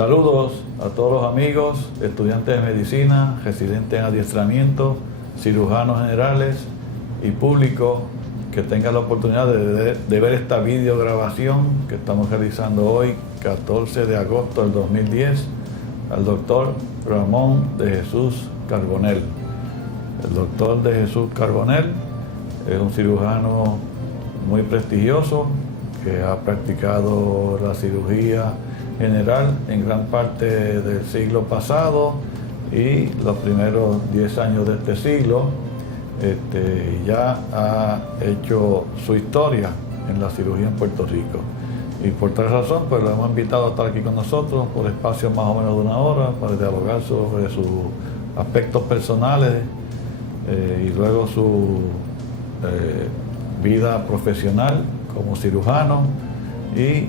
Saludos a todos los amigos, estudiantes de medicina, residentes en adiestramiento, cirujanos generales y público que tenga la oportunidad de ver esta videograbación que estamos realizando hoy, 14 de agosto del 2010, al doctor Ramón de Jesús Carbonell. El doctor de Jesús Carbonell es un cirujano muy prestigioso que ha practicado la cirugía general en gran parte del siglo pasado y los primeros 10 años de este siglo. Ya ha hecho su historia en la cirugía en Puerto Rico. Y por tal razón, pues lo hemos invitado a estar aquí con nosotros por espacios más o menos de una hora para dialogar sobre sus aspectos personales y luego su vida profesional como cirujano y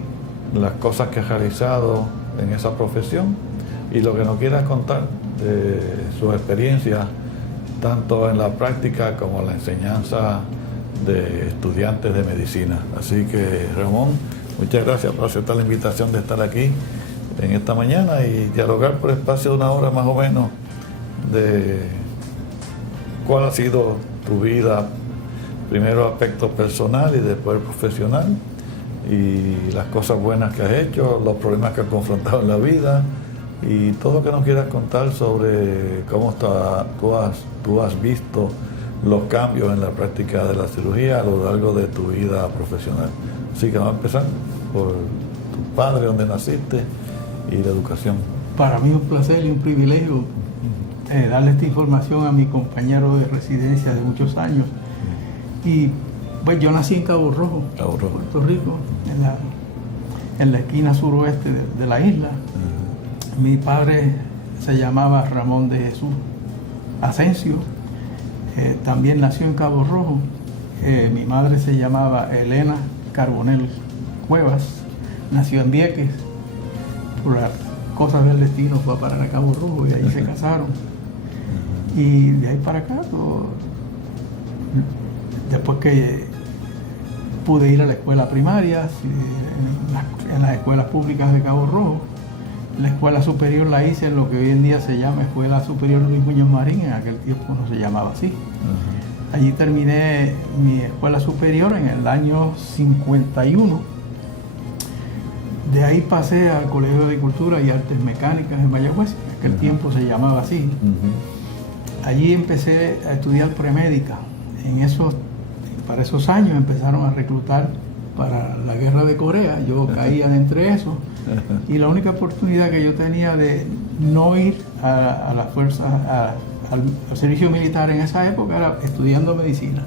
las cosas que ha realizado en esa profesión y lo que nos quiera contar de sus experiencias tanto en la práctica como en la enseñanza de estudiantes de medicina. Así que, Ramón, muchas gracias por aceptar la invitación de estar aquí en esta mañana y dialogar por espacio de una hora más o menos de cuál ha sido tu vida, primero aspecto personal y después profesional, y las cosas buenas que has hecho, los problemas que has confrontado en la vida y todo lo que nos quieras contar sobre cómo tú has visto los cambios en la práctica de la cirugía a lo largo de tu vida profesional. Así que vamos a empezar por tu padre, donde naciste, y la educación. Para mí es un placer y un privilegio darle esta información a mi compañero de residencia de muchos años. Y pues yo nací en Cabo Rojo, Puerto Rico, en la esquina suroeste de la isla. Mi padre se llamaba Ramón de Jesús Asensio, también nació en Cabo Rojo. Mi madre se llamaba Elena Carbonell Cuevas, nació en Vieques. Por las cosas del destino fue a parar a Cabo Rojo y ahí se casaron. Y de ahí para acá, después que pude ir a la escuela primaria, en las escuelas públicas de Cabo Rojo. La escuela superior la hice en lo que hoy en día se llama Escuela Superior Luis Muñoz Marín, en aquel tiempo no se llamaba así. Allí terminé mi escuela superior en el año 51. De ahí pasé al Colegio de Agricultura y Artes Mecánicas en Mayagüez, en aquel tiempo se llamaba así. Allí empecé a estudiar premédica. Para esos años empezaron a reclutar para la guerra de Corea. Yo caía de entre eso y la única oportunidad que yo tenía de no ir a la fuerza, al servicio militar en esa época era estudiando medicina.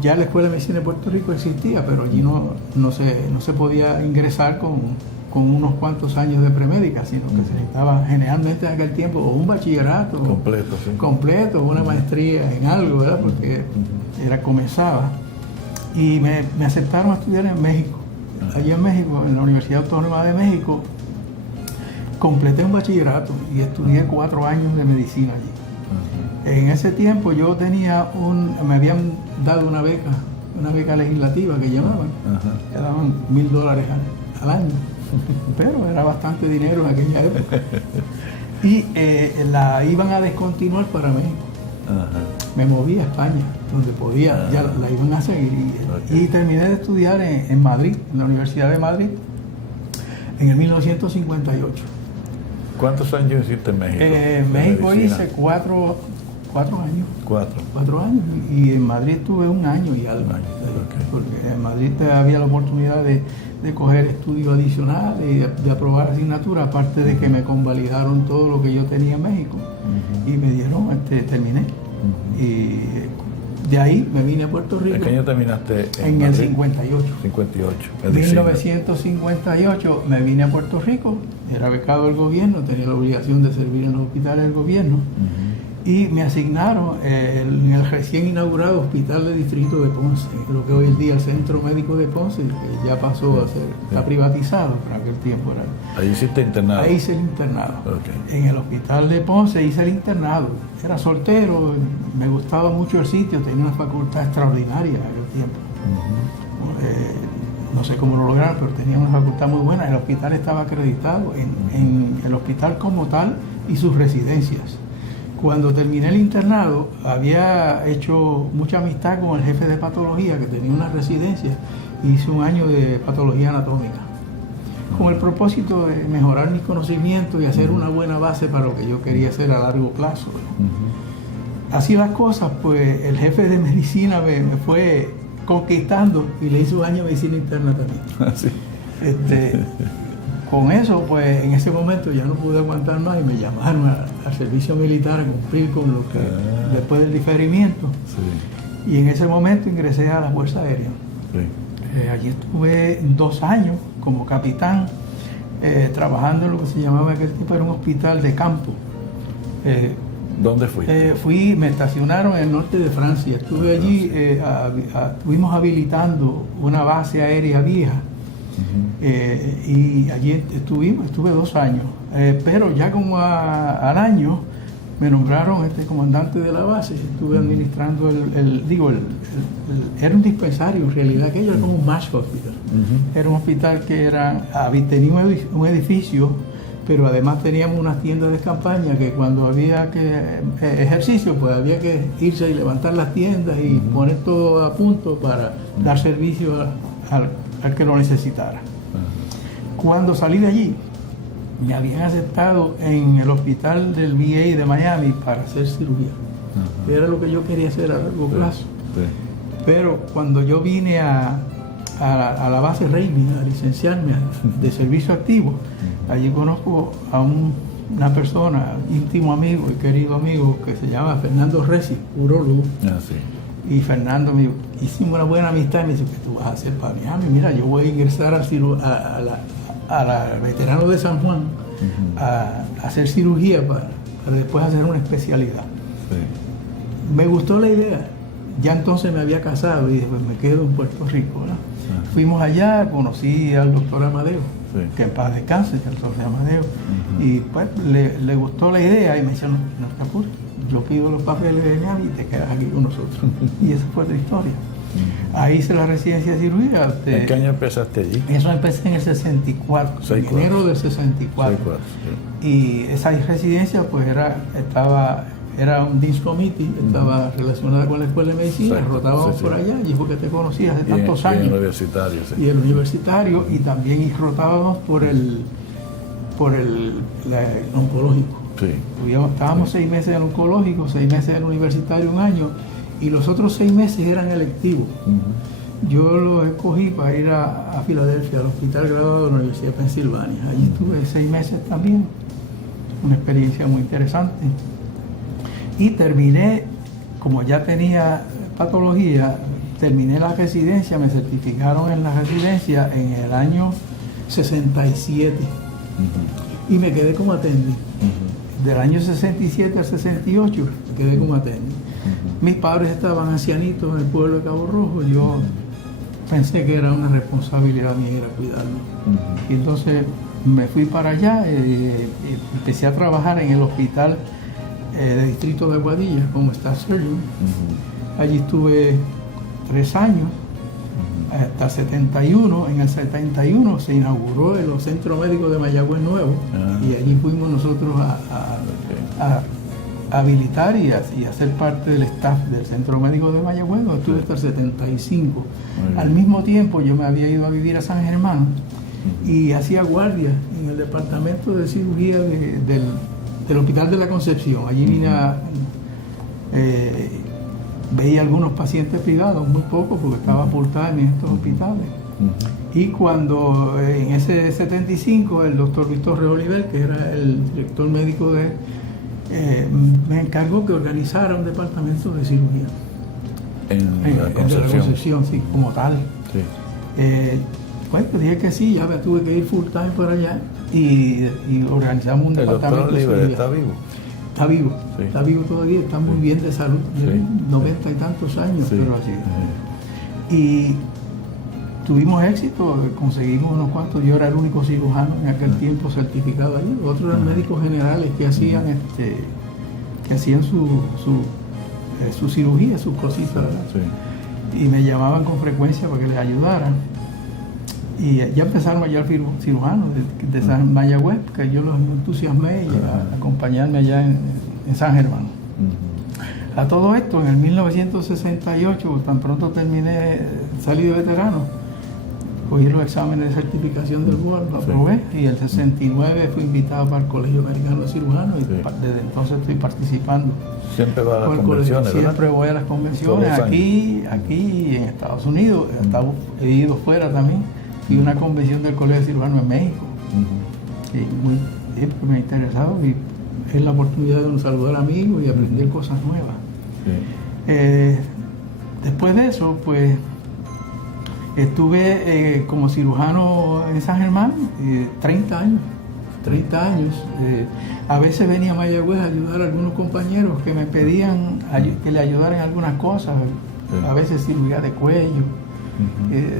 Ya la Escuela de Medicina de Puerto Rico existía, pero allí no se podía ingresar con unos cuantos años de premédica, sino que se necesitaba generalmente en aquel tiempo o un bachillerato completo, una maestría en algo, ¿verdad? Porque comenzaba. Y me aceptaron a estudiar en México. Allí en México, en la Universidad Autónoma de México, completé un bachillerato y estudié 4 años de medicina allí. En ese tiempo yo me habían dado una beca legislativa que llamaban, que daban $1,000 al año, pero era bastante dinero en aquella época. Y la iban a descontinuar para México. Me moví a España, donde podía, ya la iban a seguir. Y terminé de estudiar en Madrid, en la Universidad de Madrid, en el 1958. ¿Cuántos años hiciste en México? En México hice 4 años. 4 años. Y en Madrid estuve 1 año y algo. Porque en Madrid había la oportunidad de coger estudios adicionales y de aprobar asignaturas, aparte de que me convalidaron todo lo que yo tenía en México. Y me dieron, terminé. Y de ahí me vine a Puerto Rico. ¿En qué año terminaste? En el 58. 58. En 1958 me vine a Puerto Rico, era becado del gobierno, tenía la obligación de servir en los hospitales del gobierno. Y me asignaron en el recién inaugurado Hospital de Distrito de Ponce, lo que hoy en día es el Centro Médico de Ponce, que ya pasó a ser, está privatizado, pero en aquel tiempo era. ¿Ahí hiciste internado? Ahí hice el internado. En el Hospital de Ponce hice el internado. Era soltero, me gustaba mucho el sitio, tenía una facultad extraordinaria en aquel tiempo. no sé cómo lo lograron, pero tenía una facultad muy buena. El hospital estaba acreditado en el hospital como tal y sus residencias. Cuando terminé el internado, había hecho mucha amistad con el jefe de patología, que tenía una residencia, y hice un año de patología anatómica, con el propósito de mejorar mis conocimientos y hacer una buena base para lo que yo quería hacer a largo plazo. Así las cosas, pues el jefe de medicina me fue conquistando y le hice un año de medicina interna también. Sí. Con eso, pues en ese momento ya no pude aguantar más y me llamaron al servicio militar a cumplir con lo que después del diferimiento. Sí. Y en ese momento ingresé a la Fuerza Aérea. Sí. Allí estuve 2 años como capitán, trabajando en lo que se llamaba en aquel tiempo, era un hospital de campo. ¿Dónde fuiste? Me estacionaron en el norte de Francia. Estuve allí, estuvimos habilitando una base aérea vieja. Y allí estuve 2 años, pero ya como al año me nombraron comandante de la base. Estuve administrando era un dispensario en realidad, aquello era como un MASH hospital. Era un hospital que tenía un edificio, pero además teníamos unas tiendas de campaña que cuando había ejercicio, pues había que irse y levantar las tiendas y poner todo a punto para dar servicio al que lo necesitara. Cuando salí de allí, me habían aceptado en el hospital del VA de Miami para hacer cirugía. Era lo que yo quería hacer a largo plazo. Pero cuando yo vine a la base Raimi a licenciarme de servicio activo, allí conozco a una persona, íntimo amigo y querido amigo, que se llama Fernando Resi, urólogo. Y Fernando me dijo, hicimos una buena amistad, y me dice, ¿qué tú vas a hacer para Miami? Mira, yo voy a ingresar a la veterano de San Juan a hacer cirugía para después hacer una especialidad. Sí. Me gustó la idea. Ya entonces me había casado y dije, pues me quedo en Puerto Rico, ¿verdad? Fuimos allá, conocí al doctor Amadeo, que en paz descanse, que el doctor Amadeo, y pues le gustó la idea y me dice, no te apures, yo pido los papeles de Miami y te quedas aquí con nosotros. Y esa fue la historia. Ahí hice la residencia de cirugía. ¿En qué año empezaste allí? Eso empecé en el 64, en enero del 64. Sí. Y esa residencia pues era un DINS Committee, estaba relacionada con la Escuela de Medicina, rotábamos por allá, y porque te conocí hace tantos años. Y el universitario, sí. Y el universitario, y también rotábamos por el oncológico. Sí. Estábamos 6 meses en el oncológico, 6 meses en el universitario, 1 año, y los otros 6 meses eran electivos. Yo los escogí para ir a Filadelfia, al Hospital Graduado de la Universidad de Pensilvania. Allí estuve 6 meses también, una experiencia muy interesante. Y terminé, como ya tenía patología, terminé la residencia, me certificaron en la residencia en el año 67 y me quedé como attending. Del año 67 al 68 me quedé como attending. Mis padres estaban ancianitos en el pueblo de Cabo Rojo y yo pensé que era una responsabilidad mía ir a cuidarlos. Y entonces me fui para allá, empecé a trabajar en el hospital de distrito de Aguadilla como staff surgeon. Allí estuve 3 años, hasta 71. En el 71 se inauguró el Centro Médico de Mayagüez Nuevo, y allí fuimos nosotros a habilitar y a ser parte del staff del Centro Médico de Mayagüez, donde estuve hasta el 75. Al mismo tiempo yo me había ido a vivir a San Germán y hacía guardia en el departamento de cirugía del Hospital de la Concepción. Allí vine veía algunos pacientes privados, muy pocos, porque estaba full time en estos hospitales. Y cuando en ese 75 el doctor Víctor Reoliver, que era el director médico me encargó que organizara un departamento de cirugía en la Concepción, sí, como tal. Sí. Pues dije que sí, ya me tuve que ir full time por allá y organizamos un departamento de cirugía. ¿Está vivo? Está vivo, sí. Está vivo todavía, está muy bien de salud, de 90 y tantos años, sí. Pero así. Y tuvimos éxito, conseguimos unos cuantos. Yo era el único cirujano en aquel tiempo certificado allí. Otros eran médicos generales que hacían su cirugía, sus cositas, ¿verdad? Sí. Y me llamaban con frecuencia para que les ayudara. Y ya empezaron allá el cirujano de San Mayagüez, que yo los entusiasmé y a acompañarme allá en San Germán. A todo esto, en el 1968, tan pronto salí de veterano, cogí los exámenes de certificación del board, lo aprobé, y el 69 fui invitado para el Colegio Americano de Cirujanos, y desde entonces estoy participando. Siempre va a las convenciones, ¿verdad? Siempre voy a las convenciones, aquí en Estados Unidos, he ido fuera también, fui a una convención del Colegio de Cirujanos en México, y siempre me ha interesado, y es la oportunidad de saludar amigos y aprender cosas nuevas. Después de eso, pues, estuve como cirujano en San Germán 30 años. A veces venía a Mayagüez a ayudar a algunos compañeros que me pedían que le ayudara en algunas cosas. A veces cirugía de cuello,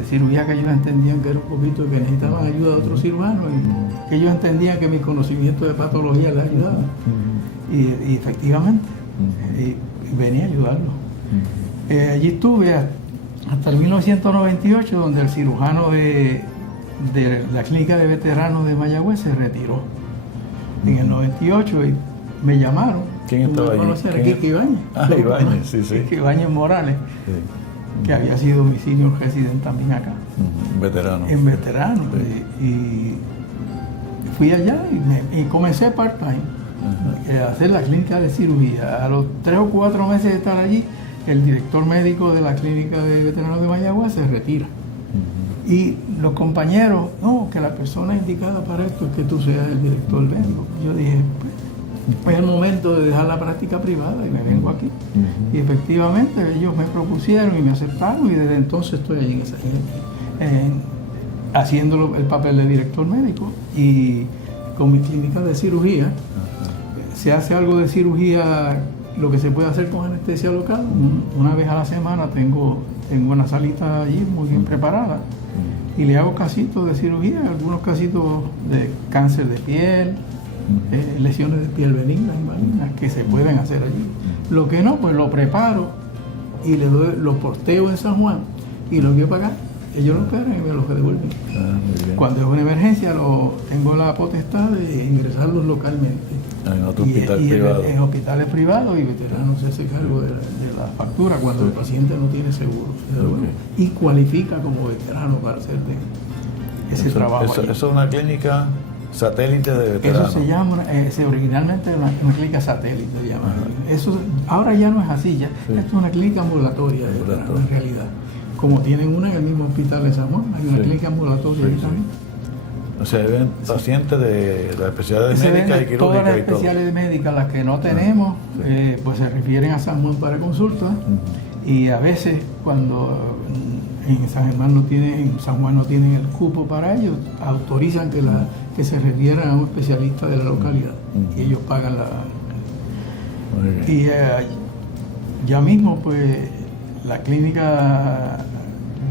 cirugía que ellos entendían que era un poquito, que necesitaban ayuda de otros cirujanos, y que ellos entendían que mi conocimiento de patología les ayudaba. Y efectivamente, venía a ayudarlos. Allí estuve hasta el 1998, donde el cirujano de la clínica de veteranos de Mayagüez se retiró. En el 98 me llamaron. ¿Quién estaba allí? Kike Ibáñez. Ibáñez, sí. Kike Ibáñez Morales, que había sido mi senior resident también acá. Veterano. En veterano. Y fui allá y comencé part-time a hacer la clínica de cirugía. A los 3 o 4 meses de estar allí, el director médico de la clínica de veteranos de Mayagüez se retira. Y los compañeros, no, que la persona indicada para esto es que tú seas el director médico. Yo dije, pues es el momento de dejar la práctica privada y me vengo aquí. Y efectivamente ellos me propusieron y me aceptaron, y desde entonces estoy allí haciendo el papel de director médico. Y con mi clínica de cirugía, se hace algo de cirugía, lo que se puede hacer con anestesia local. Una vez a la semana tengo una salita allí muy bien preparada, y le hago casitos de cirugía, algunos casitos de cáncer de piel, lesiones de piel benignas y malignas que se pueden hacer allí. Lo que no, pues lo preparo y lo posteo en San Juan, y lo quiero pagar. Ellos lo esperan y me lo devuelven. Cuando es una emergencia, tengo la potestad de ingresarlos localmente. En otro hospital privado. En hospitales privados, y veteranos se hace cargo de la factura cuando el paciente no tiene seguro. Y cualifica como veterano para hacer ese trabajo. Eso es una clínica satélite de veteranos. Eso se llama, originalmente una clínica satélite, se llama. Eso ahora ya no es así, esto es una clínica ambulatoria de veteranos en realidad. Como tienen una en el mismo hospital de San Juan, hay una clínica ambulatoria ahí también. O sea, ven pacientes de las especialidades médicas y quirúrgicas. Todas las especialidades médicas, las que no tenemos, pues se refieren a San Juan para consulta. Y a veces, cuando en San Juan no tienen el cupo para ellos, autorizan que se refieran a un especialista de la localidad, y ellos pagan y ya mismo, pues, la clínica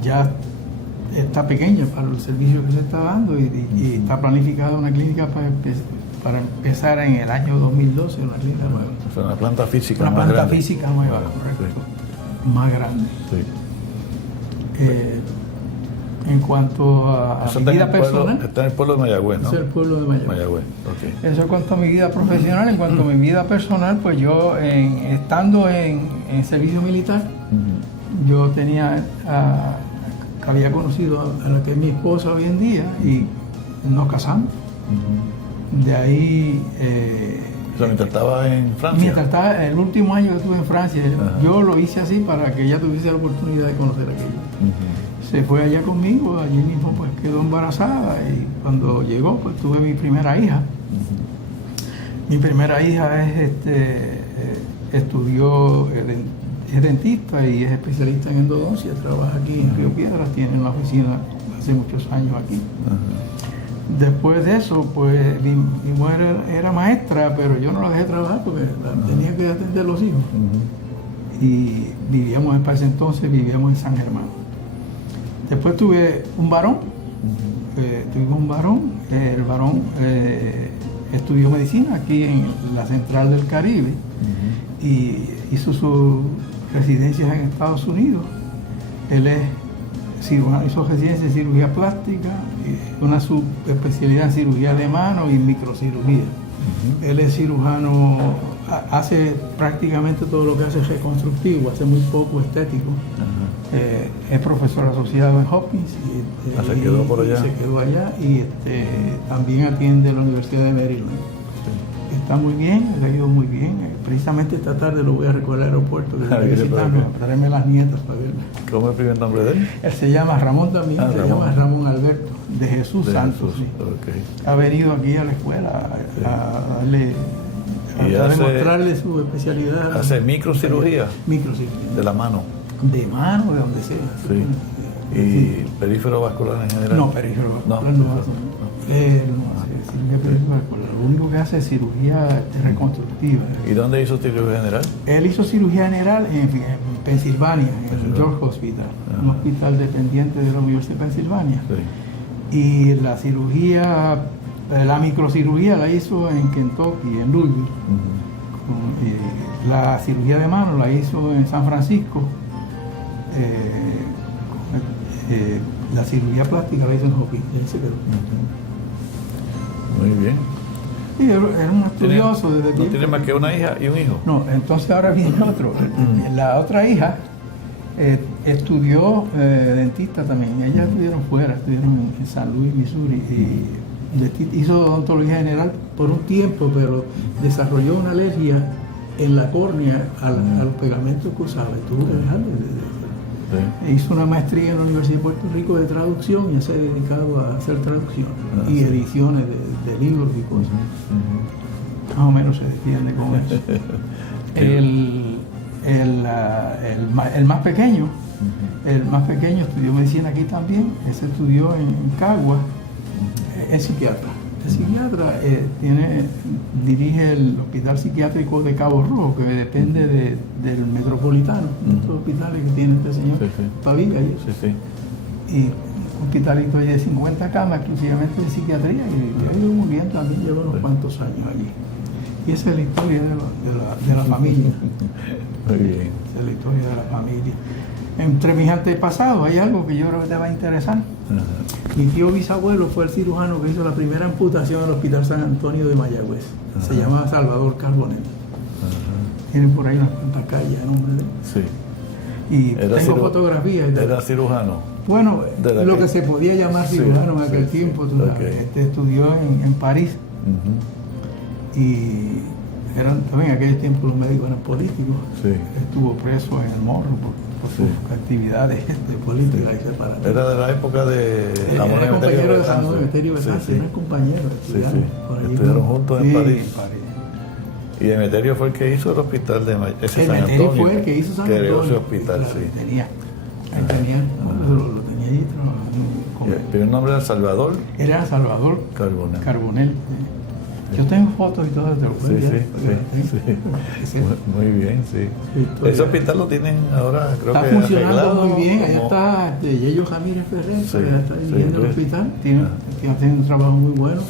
ya está pequeña para el servicio que se está dando, y está planificada una clínica para empezar en el año 2012, una clínica nueva. O sea, una planta física una más planta grande. Física nueva, correcto. Más grande. En cuanto a mi vida personal, está en el pueblo de Mayagüez, ¿no? Es el pueblo de Mayagüez. Eso en cuanto a mi vida profesional. En cuanto a mi vida personal, pues yo, estando en servicio militar, yo había conocido a la que es mi esposa hoy en día, y nos casamos. De ahí... O sea, mientras estaba en Francia. Mientras estaba, el último año que estuve en Francia, yo lo hice así para que ella tuviese la oportunidad de conocer aquello. Se fue allá conmigo, allí mismo pues quedó embarazada, y cuando llegó pues tuve mi primera hija. Mi primera hija estudió, es dentista y es especialista en endodoncia, trabaja aquí en Río Piedras, tiene una oficina hace muchos años aquí. Después de eso, pues mi mujer era maestra, pero yo no la dejé trabajar porque tenía que atender los hijos. Y para ese entonces vivíamos en San Germán. Después tuve un varón, tuvimos un varón, el varón estudió medicina aquí en la Central del Caribe, y hizo sus residencias en Estados Unidos. Él es hizo residencia en cirugía plástica, una subespecialidad en cirugía de mano y microcirugía. Él es cirujano, hace prácticamente todo lo que hace reconstructivo, hace muy poco estético. Es profesor asociado en Hopkins y se quedó por allá. Se quedó allá y también atiende la Universidad de Maryland. Está muy bien, le ha ido muy bien. Precisamente esta tarde lo voy a recoger al aeropuerto, que estoy visitando, traerme las nietas para verla. ¿Cómo es el primer nombre de él? Él se llama Ramón también, llama Ramón Alberto, de Jesús Santos. Sí. Okay. Ha venido aquí a la escuela a demostrarle su especialidad. ¿Hace microcirugía? Microcirugía. ¿De la mano? De mano, de donde sea. Sí. ¿Y perífero vascular en general? No, perífero vascular no hace. No hace cirugía perífero vascular. Lo único que hace es cirugía reconstructiva. ¿Y dónde hizo cirugía general? Él hizo cirugía general en Pensilvania, en el George Hospital, un hospital dependiente de la Universidad de Pensilvania. Sí. Y la cirugía, la microcirugía la hizo en Kentucky, en Louisville. La cirugía de mano la hizo en San Francisco. La cirugía plástica la hizo en Hopkins. Muy bien. Sí, era un estudioso desde ¿No tiene más que una hija y un hijo? No, entonces ahora viene otro. La otra hija estudió dentista también. Ellas estuvieron fuera, estuvieron en San Luis, Missouri. Y hizo odontología general por un tiempo, pero desarrolló una alergia en la córnea a los pegamentos que usaba. Tuvo que dejarle de hizo una maestría en la Universidad de Puerto Rico de traducción y se ha dedicado a hacer traducción y ediciones de libros y cosas. Más o menos se defiende con eso. El más pequeño estudió medicina aquí también. Ese estudió en Cagua, es psiquiatra. El psiquiatra dirige el Hospital Psiquiátrico de Cabo Rojo, que depende del Metropolitano, estos hospitales que tiene este señor Pavilla. Y un hospitalito de 50 camas, exclusivamente de psiquiatría, y ha ido muy bien, también lleva unos cuantos años allí. Y esa es la historia de la familia. Muy bien. Esa es la historia de la familia. Entre mis antepasados hay algo que yo creo que te va a interesar. Mi tío bisabuelo fue el cirujano que hizo la primera amputación en el Hospital San Antonio de Mayagüez. Se llamaba Salvador Carbonell. Tienen por ahí unas cuantas calles en nombre de él. Sí. Y tengo fotografías. ¿Era cirujano? Bueno, lo que se podía llamar cirujano en aquel tiempo. Estudió en París. Y también en aquel tiempo los médicos eran políticos. Estuvo preso en el Morro por sus actividades de política y separatismo. Era de la época de era compañero de San Emeterio Betances, era compañero de estudiaron juntos en París. Y Emeterio fue el que hizo el hospital de San Antonio. Emeterio fue el que hizo San Antonio. Creó ese hospital, lo tenía allí. ¿El primer nombre era Salvador? Era Salvador Carbonell. Yo tengo fotos y todo de Muy bien, sí. Ese hospital lo tienen ahora, creo que está funcionando arreglado, muy bien. Allá está Yello Ramírez Ferrer, está dirigiendo el hospital. Tiene haciendo un trabajo muy bueno.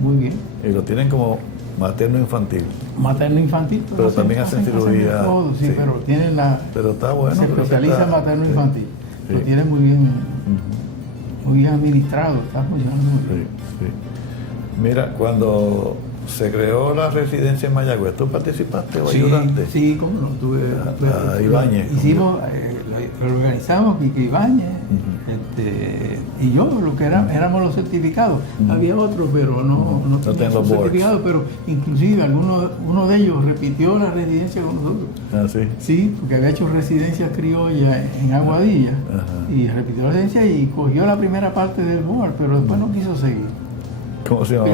Muy bien. Y lo tienen como materno-infantil. Materno-infantil. Pero también hacen cirugía. Todo, pero tienen Pero está bueno. Se especializa en materno-infantil. Lo tienen muy bien, muy bien administrado. Está funcionando muy bien. Mira, cuando se creó la residencia en Mayagüez, ¿tú participaste o ayudaste? Sí, cómo no, tuve a Ibáñez. Hicimos, lo organizamos, Quique Ibáñez, y yo, lo que éramos los certificados. Había otros, pero no tenían los certificados, pero inclusive uno de ellos repitió la residencia con nosotros. ¿Ah, sí? Sí, porque había hecho residencia criolla en Aguadilla, y repitió la residencia y cogió la primera parte del board, pero después no quiso seguir. ¿Cómo se llama?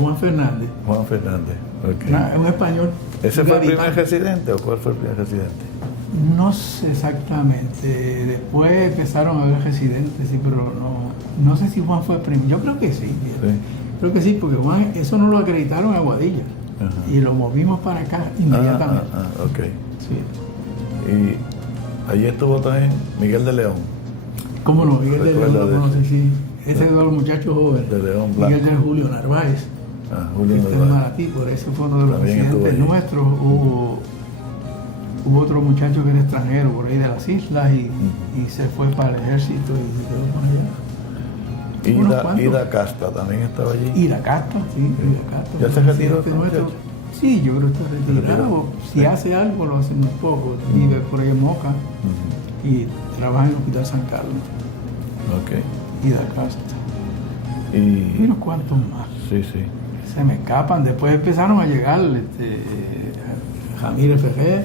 Juan Fernández. Juan Fernández, Es un español. ¿Ese fue el primer residente o cuál fue el primer residente? No sé exactamente. Después empezaron a haber residentes, sí, pero no sé si Juan fue el primero. Yo creo que sí. Creo que sí, porque Juan, eso no lo acreditaron a Aguadilla. Y lo movimos para acá inmediatamente. Sí. Y allí estuvo también Miguel de León. ¿Cómo no? Miguel de León lo conoce, sí. Ese es de los muchachos jóvenes. De León Blanco. Miguel de Julio Narváez. Julio Narváez. Maratí, por eso fue uno de los residentes nuestros. hubo otro muchacho que era extranjero por ahí de las islas y se fue para el ejército y se quedó por allá. Ida Casta también estaba allí. Ida Casta, sí, Ida Casta. ¿Ya se retiró? Sí, yo creo que está retirado. Si hace algo, lo hace muy poco. Vive por ahí en Moca y trabaja en el Hospital San Carlos. Ok. Ida Casta. Y unos cuantos más. Sí, sí. Se me escapan. Después empezaron a llegar Jamírez Ferrer,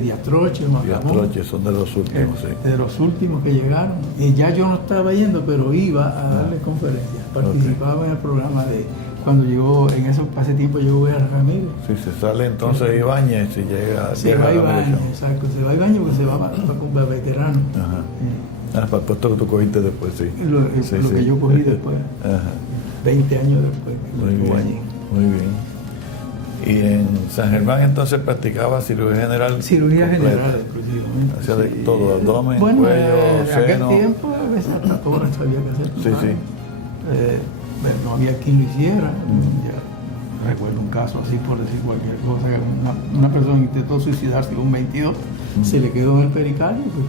Diatroche, Diatroche son de los últimos, sí. De los últimos que llegaron. Y ya yo no estaba yendo, pero iba a darle conferencias. Participaba en el programa de cuando llegó, hace tiempo llegó a Ramírez. Sí, se sale entonces Ibáñez y llega. Se va Ibáñez, exacto. Se va Ibáñez porque se va para veterano. Para el puesto que tú cogiste después, sí. Lo que yo cogí después. 20 años después. Muy bien. Y en San Germán entonces practicaba cirugía general. Cirugía general, exclusivamente. Hacía de todo, abdomen, cuello, en seno. aquel tiempo a veces hasta toras había que hacer. Sí. No había quien lo hiciera. Ya recuerdo un caso así, por decir cualquier cosa, que una persona intentó suicidarse con 22, se le quedó en el pericardio y pues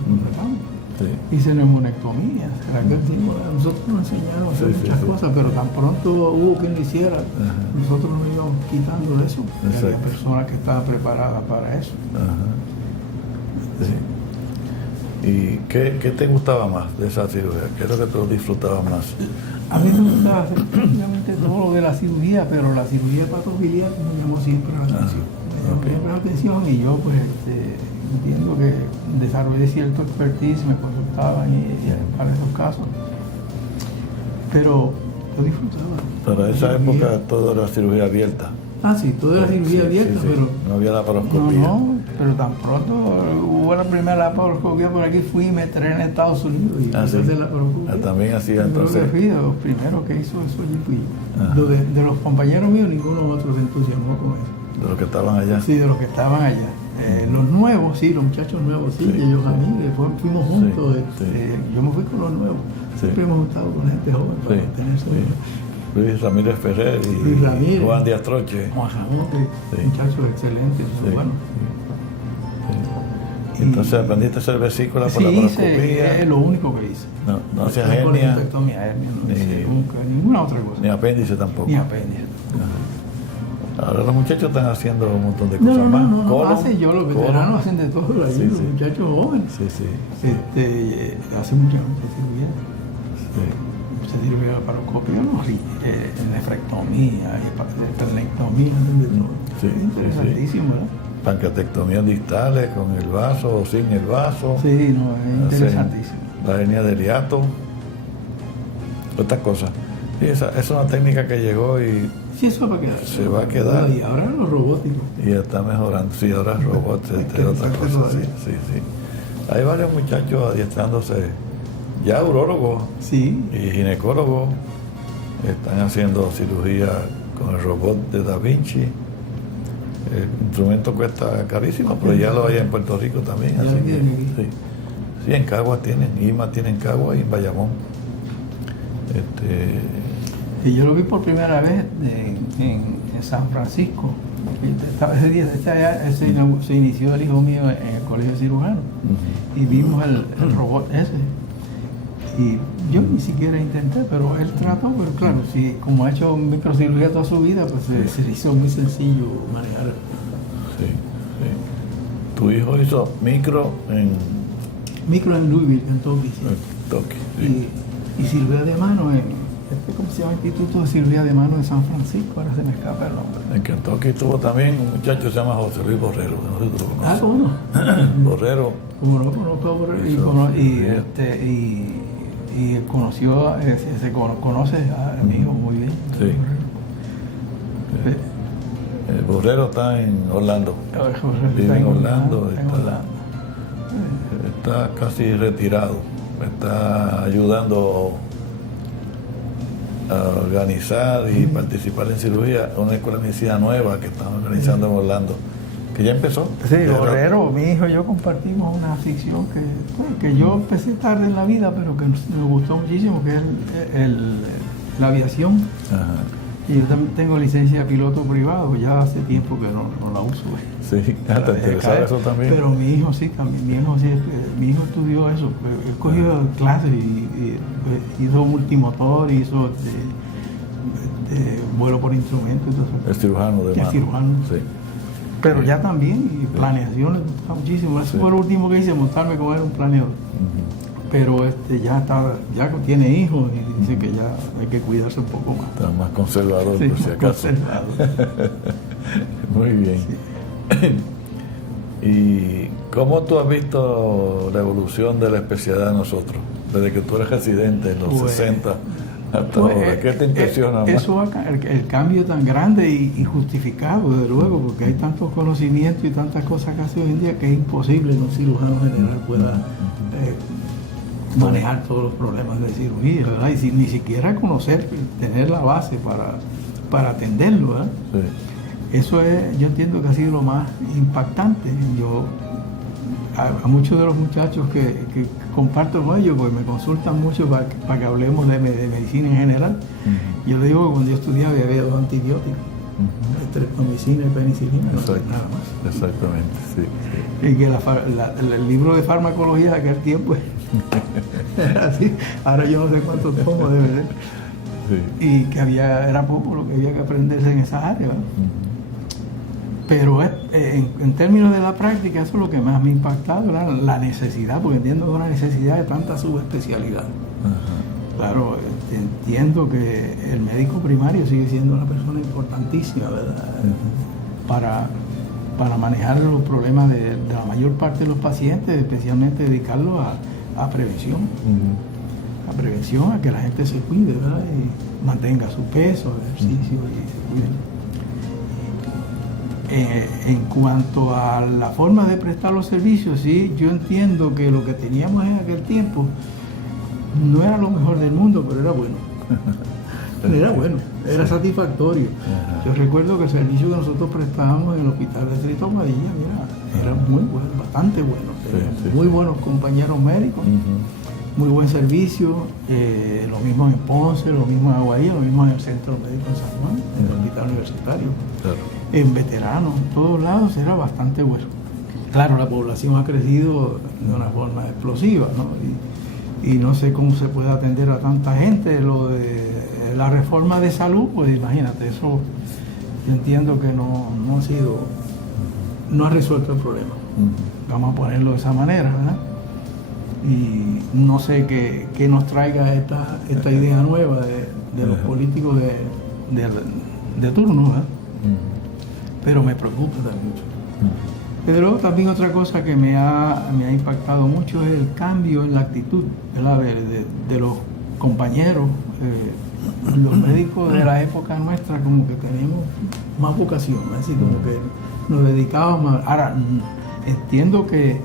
hice neumonectomía. En aquel tiempo nosotros nos enseñaron a hacer muchas cosas, pero tan pronto hubo quien lo hiciera, nosotros nos íbamos quitando de eso. Había personas que estaban preparadas para eso. Sí. ¿Y qué te gustaba más de esa cirugía? ¿Qué es lo que tú disfrutabas más? A mí me gustaba hacer prácticamente todo lo de la cirugía, pero la cirugía patofiliar me llamó siempre la atención. Me llamó siempre la atención y yo pues entiendo que desarrollé cierto expertise, me consultaban para esos casos. Pero yo disfrutaba. Para esa época todo era cirugía abierta. Sí, todo era cirugía abierta, pero... No había laparoscopía. No, pero tan pronto hubo la primera laparoscopía por aquí, fui y me entrené en Estados Unidos y sí. de laparoscopía. También hacía entonces... Creo que fui de los primeros que hizo eso allí fui yo. De los compañeros míos, ninguno otro se entusiasmó con eso. ¿De los que estaban allá? Sí, de los que estaban allá. Los nuevos, sí, los muchachos nuevos, sí, ellos a mí, después fuimos juntos. Yo me fui con los nuevos. Siempre hemos estado con gente joven para mantenerse. Luis Ramírez Ferrer y Juan Diatroche. Juan Ramón, muchachos excelentes, bueno. Entonces aprendiste a hacer vesícula por la laparoscopía. Es lo único que hice. No hacías hernia. No hice nunca, ninguna otra cosa. Ni apéndice tampoco. Ni apéndice. Ahora los muchachos están haciendo un montón de cosas más. No, hacen yo, los veteranos hacen de todo, los muchachos jóvenes. Hacen muchas cirugías. Se sirve la laparoscopia, nefrectomía, pernectomía, interesantísimo, ¿verdad? Pancreatectomías distales con el vaso o sin el vaso. Sí, es interesantísimo. La hernia del hiato, estas cosas. Sí, esa es una técnica que llegó y sí, eso va a quedar. Se va a quedar. Y ahora los robóticos. Y está mejorando. Sí, ahora robots, otras cosas. Sí. Hay varios muchachos adiestrándose. Ya urólogos y ginecólogos están haciendo cirugía con el robot de Da Vinci. El instrumento cuesta carísimo, pero ya lo hay en Puerto Rico también. Así que, sí, en Caguas tienen, IMA tienen Caguas y en Bayamón. Y yo lo vi por primera vez en San Francisco. Ese día se inició el hijo mío en el colegio cirujano y vimos el robot ese. Y yo ni siquiera intenté, pero él trató, pero claro, como ha hecho microcirugía toda su vida, pues se le hizo muy sencillo manejar. Sí. Tu hijo hizo micro en Louisville, Kentucky. Sí. Y cirugía de mano ¿cómo se llama? Instituto de Cirugía de Mano de San Francisco, ahora se me escapa el nombre. En Kentucky estuvo también un muchacho que se llama José Luis Borrero, no sé si tú lo conoces. ¿Cómo no? Borrero. Como no conozco a Borrero. Y conoció, conoce a mi hijo muy bien. Sí. El Borrero está en Orlando. Vive en Orlando. Está casi retirado. Está ayudando a organizar y participar en cirugía una escuela de medicina nueva que están organizando en Orlando, que ya empezó. Sí, Borrero, mi hijo y yo compartimos una afición que yo empecé tarde en la vida, pero que me gustó muchísimo, que es la aviación. Y yo también tengo licencia de piloto privado, ya hace tiempo que no la uso. Sí, ¿te interesaba eso también? Pero mi hijo sí, también. Mi hijo estudió eso. Él cogió clases y hizo multimotor, hizo vuelo por instrumento y todo eso. El cirujano de mano. El cirujano. Sí. Pero ya también, y planeación le gusta muchísimo. Eso fue lo último que hice, montarme con él un planeador. Pero ya tiene hijos y dice que ya hay que cuidarse un poco más. Está más conservador, sí, por si acaso. Muy bien. Sí. ¿Y cómo tú has visto la evolución de la especialidad de nosotros? Desde que tú eres residente en los 60 hasta ahora. ¿Qué te impresiona más? Eso, el cambio tan grande y justificado, desde luego, porque hay tantos conocimientos y tantas cosas que hace hoy en día que es imposible que un cirujano general pueda manejar todos los problemas de cirugía, ¿verdad? Y ni siquiera conocer, tener la base para atenderlo, ¿verdad? Sí. Eso yo entiendo que ha sido lo más impactante. A muchos de los muchachos que comparto con ellos, pues me consultan mucho para que hablemos de medicina en general. Yo le digo que cuando yo estudiaba había 2 antibióticos, estreptomicina y penicilina, no nada más. Exactamente, sí. Y que el libro de farmacología de aquel tiempo era así. Ahora yo no sé cuántos tomos debe ser. Sí. Y que era poco lo que había que aprenderse en esa área, ¿verdad? Pero en términos de la práctica, eso es lo que más me ha impactado, ¿verdad? La necesidad, porque entiendo que es una necesidad de tanta subespecialidad. Claro, entiendo que el médico primario sigue siendo una persona importantísima, ¿verdad? Para manejar los problemas de la mayor parte de los pacientes, especialmente dedicarlo a prevención. A prevención, a que la gente se cuide, ¿verdad? Y mantenga su peso, ejercicio y se cuide. En cuanto a la forma de prestar los servicios, sí, yo entiendo que lo que teníamos en aquel tiempo no era lo mejor del mundo, pero era bueno. Era satisfactorio. Yo recuerdo que el servicio que nosotros prestábamos en el hospital de Trito Padilla, era muy bueno, bastante bueno. Muy buenos compañeros médicos, muy buen servicio, lo mismo en Ponce, lo mismo en Aguadilla, lo mismo en el Centro Médico en San Juan, en el Hospital Universitario. Claro. En veteranos, en todos lados era bastante bueno. Claro, la población ha crecido de una forma explosiva, ¿no? Y no sé cómo se puede atender a tanta gente. Lo de la reforma de salud, pues imagínate, eso yo entiendo que no ha resuelto el problema. Vamos a ponerlo de esa manera, ¿verdad? Y no sé qué nos traiga esta idea nueva de los políticos de turno, ¿verdad? Pero me preocupa también mucho. Pero luego también otra cosa que me ha impactado mucho es el cambio en la actitud, ¿verdad? De los compañeros, los médicos de la época nuestra, como que teníamos más vocación, así como que nos dedicábamos más. Ahora, entiendo que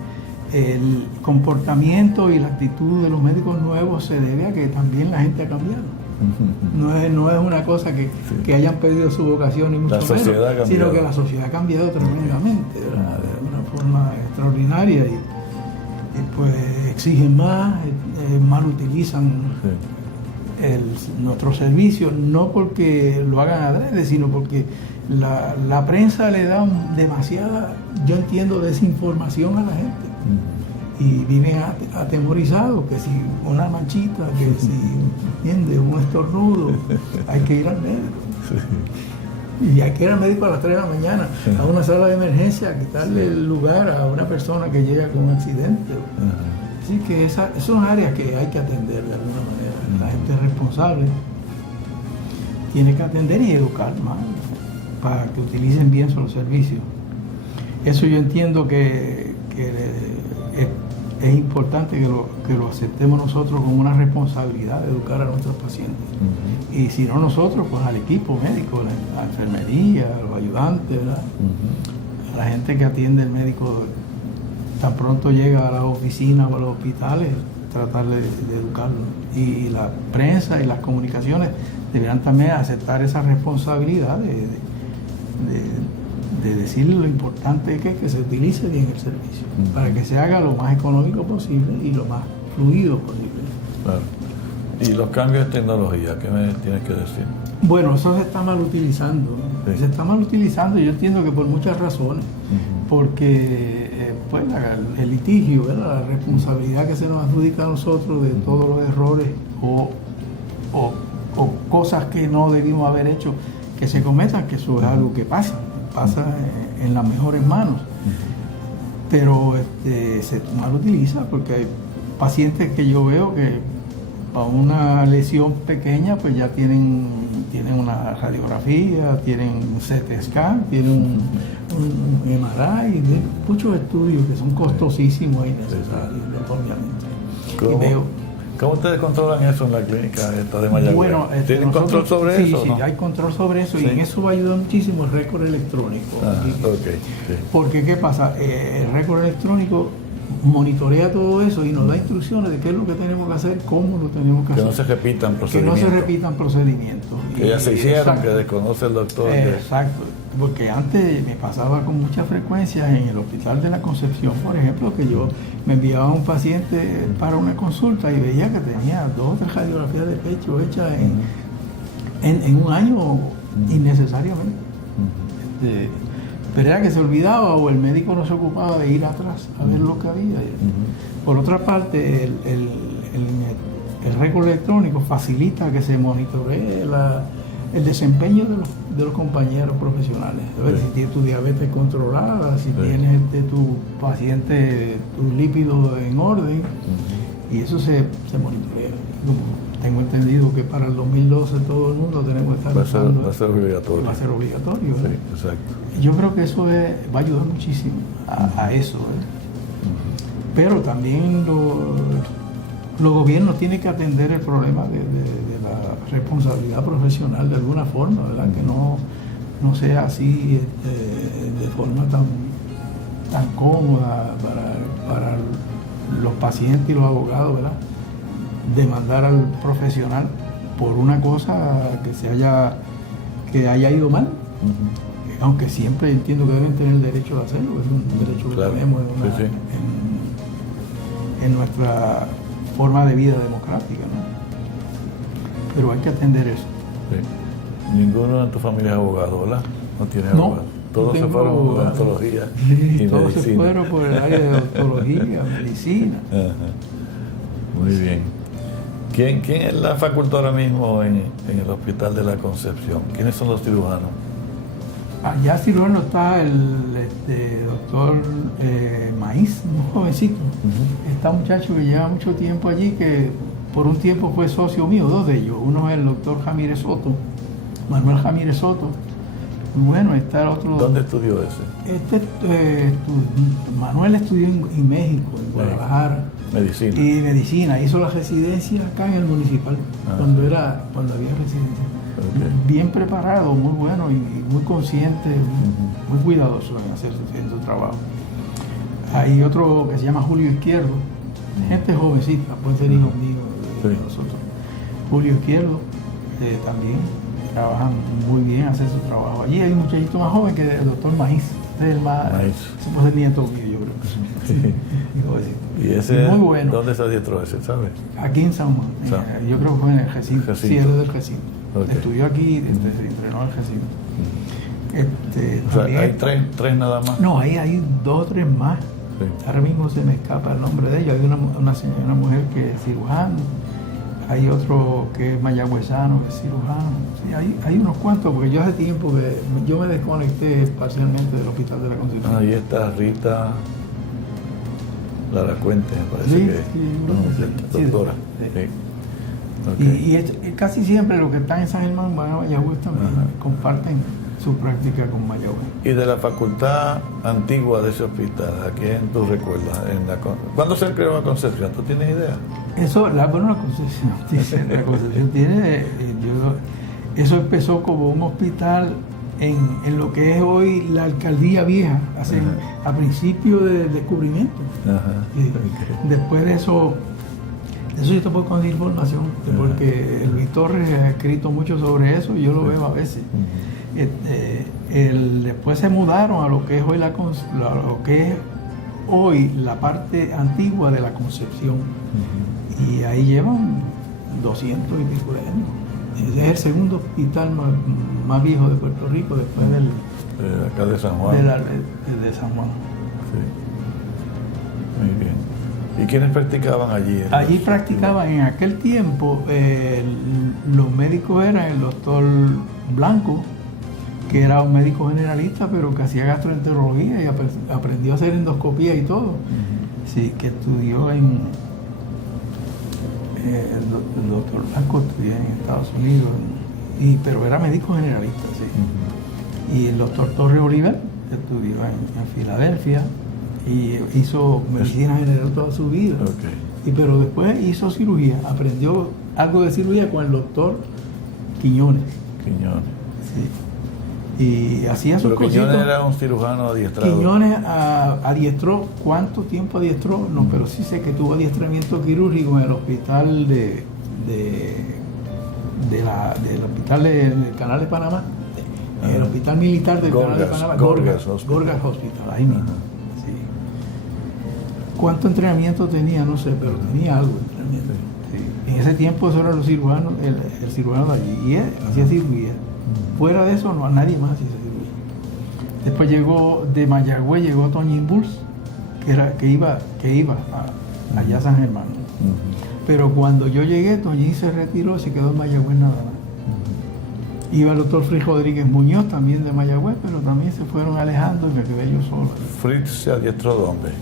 el comportamiento y la actitud de los médicos nuevos se debe a que también la gente ha cambiado. No es una cosa que hayan perdido su vocación ni mucho menos, sino que la sociedad ha cambiado tremendamente, ¿verdad? De una forma extraordinaria y pues exigen más utilizan nuestros servicios, no porque lo hagan adrede, sino porque la prensa le da demasiada, yo entiendo, desinformación a la gente. Y viven atemorizados, que si una manchita, que si, ¿entiendes? Un estornudo, hay que ir al médico. Y hay que ir al médico a las 3 de la mañana, a una sala de emergencia, a quitarle el lugar a una persona que llega con un accidente. Así que son áreas que hay que atender de alguna manera. La gente responsable tiene que atender y educar más para que utilicen bien los servicios. Eso yo entiendo que es importante que lo aceptemos nosotros como una responsabilidad de educar a nuestros pacientes. Y si no nosotros, pues al equipo médico, la enfermería, los ayudantes, ¿verdad? A la gente que atiende el médico tan pronto llega a la oficina o a los hospitales, tratar de educarlo. Y la prensa y las comunicaciones deberán también aceptar esa responsabilidad de decirle lo importante que es que se utilice bien el servicio, para que se haga lo más económico posible y lo más fluido posible. Claro. Y los cambios de tecnología, ¿qué me tienes que decir? Bueno, eso se está mal utilizando. Sí. Se está mal utilizando, yo entiendo que por muchas razones, porque pues, el litigio, ¿verdad? La responsabilidad que se nos adjudica a nosotros de todos los errores o cosas que no debimos haber hecho que se cometan, que eso es algo que pasa en las mejores manos. Pero se mal utiliza porque hay pacientes que yo veo que para una lesión pequeña pues ya tienen una radiografía, tienen un CT scan, tienen un MRI, muchos estudios que son costosísimos y necesarios, obviamente. ¿Cómo ustedes controlan eso en la clínica esta de Mayagüez? Bueno, ¿Tienen control sobre eso? Sí, ¿no? hay control sobre eso, Sí. y en eso va a ayudar muchísimo el récord electrónico. Okay, sí. Porque ¿qué pasa? El récord electrónico monitorea todo eso y nos da instrucciones de qué es lo que tenemos que hacer, cómo lo tenemos que hacer. Que no se repitan procedimientos. Que no se repitan procedimientos. Que ya se hicieron, exacto, que desconoce el doctor. Exacto. Porque antes me pasaba con mucha frecuencia en el Hospital de la Concepción, por ejemplo, que yo me enviaba a un paciente para una consulta y veía que tenía 2 o 3 radiografías de pecho hechas en un año innecesariamente. Pero era que se olvidaba o el médico no se ocupaba de ir atrás a ver lo que había. Por otra parte, el récord electrónico facilita que se monitoree el desempeño de los compañeros profesionales. Sí. Si tienes tu diabetes controlada, si tienes tu paciente, tus lípidos en orden, y eso se monitorea. Tengo entendido que para el 2012 todo el mundo tenemos que estar usando. Va a ser obligatorio. Va a ser obligatorio. Sí, exacto. Yo creo que eso va a ayudar muchísimo a eso. Pero también los gobiernos tienen que atender el problema de la responsabilidad profesional de alguna forma, ¿verdad? Que no sea así de forma tan cómoda para los pacientes y los abogados, ¿verdad? Demandar al profesional por una cosa que haya ido mal. Aunque siempre entiendo que deben tener el derecho de hacerlo, es un derecho que tenemos en nuestra forma de vida democrática, ¿no? Pero hay que atender eso. Sí. Ninguno de tu familia es abogado, ¿verdad? No tiene abogado. Todos se fueron por odontología y todos medicina. Se fueron por el área de odontología, medicina. Muy bien. ¿Quién es la facultad ahora mismo en el Hospital de la Concepción? ¿Quiénes son los cirujanos? Allá cirujano está el doctor Maíz, un jovencito. Está un muchacho que lleva mucho tiempo allí, que por un tiempo fue socio mío, 2 de ellos. Uno es el doctor Jamírez Soto, Manuel Jamírez Soto. Bueno, está el otro. ¿Dónde estudió ese? Manuel estudió en México, en Guadalajara. Medicina. Y medicina. Hizo la residencia acá en el municipal, cuando había residencia. Bien preparado, muy bueno y muy consciente, muy cuidadoso en hacer su trabajo. Hay otro que se llama Julio Izquierdo, gente jovencita, puede ser hijo mío de nosotros. Julio Izquierdo también trabajan muy bien, hacen su trabajo. Allí hay un muchachito más joven que el doctor Maíz, se puede ser nieto mío, yo creo. ¿Y ese muy bueno. ¿Dónde se adiestró ese, sabes? Aquí en San Juan, yo creo que fue en el recinto. Sí, es del recinto. Estudió aquí, se entrenó en el recinto. O sea, hay tres nada más. No, hay 2 o 3 más. Ahora mismo se me escapa el nombre de ellos. Hay una mujer que es cirujano, hay otro que es mayagüezano, que es cirujano. Sí, hay unos cuantos, porque yo hace tiempo que yo me desconecté parcialmente del Hospital de la Concepción. Ahí está Rita Lara Cuente, me parece doctora. Sí. Y casi siempre los que están en San Germán van a Mayagüez también, comparten su práctica con Mayagüez. Y de la facultad antigua de ese hospital, ¿a quién tú recuerdas? ¿Cuándo se creó la Concepción? ¿Tú tienes idea? Eso, la Concepción tiene, eso empezó como un hospital en lo que es hoy la alcaldía vieja, a principio del descubrimiento. Después de eso yo te puedo conseguir información, porque Luis Torres ha escrito mucho sobre eso y yo lo veo a veces. Después se mudaron a lo que es hoy la parte antigua de la Concepción, y ahí llevan 200 y pico de años. Es el segundo hospital más viejo de Puerto Rico, después del... acá de San Juan. De San Juan. Sí. Muy bien. ¿Y quiénes practicaban allí? Allí practicaban en aquel tiempo, los médicos eran el doctor Blanco, que era un médico generalista, pero que hacía gastroenterología y aprendió a hacer endoscopía y todo. Sí, que estudió en... el doctor Blanco estudió en Estados Unidos, pero era médico generalista, sí. Y el doctor Torres Oliver estudió en Filadelfia y hizo medicina general toda su vida. Pero después hizo cirugía, aprendió algo de cirugía con el doctor Quiñones. Sí. Y hacía sus cositas. Quiñones era un cirujano adiestrado. Quiñones adiestró, ¿cuánto tiempo adiestró? No, pero sí sé que tuvo adiestramiento quirúrgico en el hospital del hospital del Canal de Panamá, en el hospital militar del Canal de Panamá, Gorgas Hospital, ahí mismo. Sí. ¿Cuánto entrenamiento tenía? No sé, pero tenía algo de entrenamiento. Sí. En ese tiempo eso era los cirujanos, el cirujano de allí, y él hacía cirugía. Fuera de eso, no, nadie más hacía cirugía. Después llegó de Mayagüez, llegó Toñín Bulls, que iba allá a San Germán. Pero cuando yo llegué, Toñín se retiró y se quedó en Mayagüez nada más. Iba el doctor Fritz Rodríguez Muñoz, también de Mayagüez, pero también se fueron alejando y me quedé yo solo. ¿Fritz se adiestró dónde?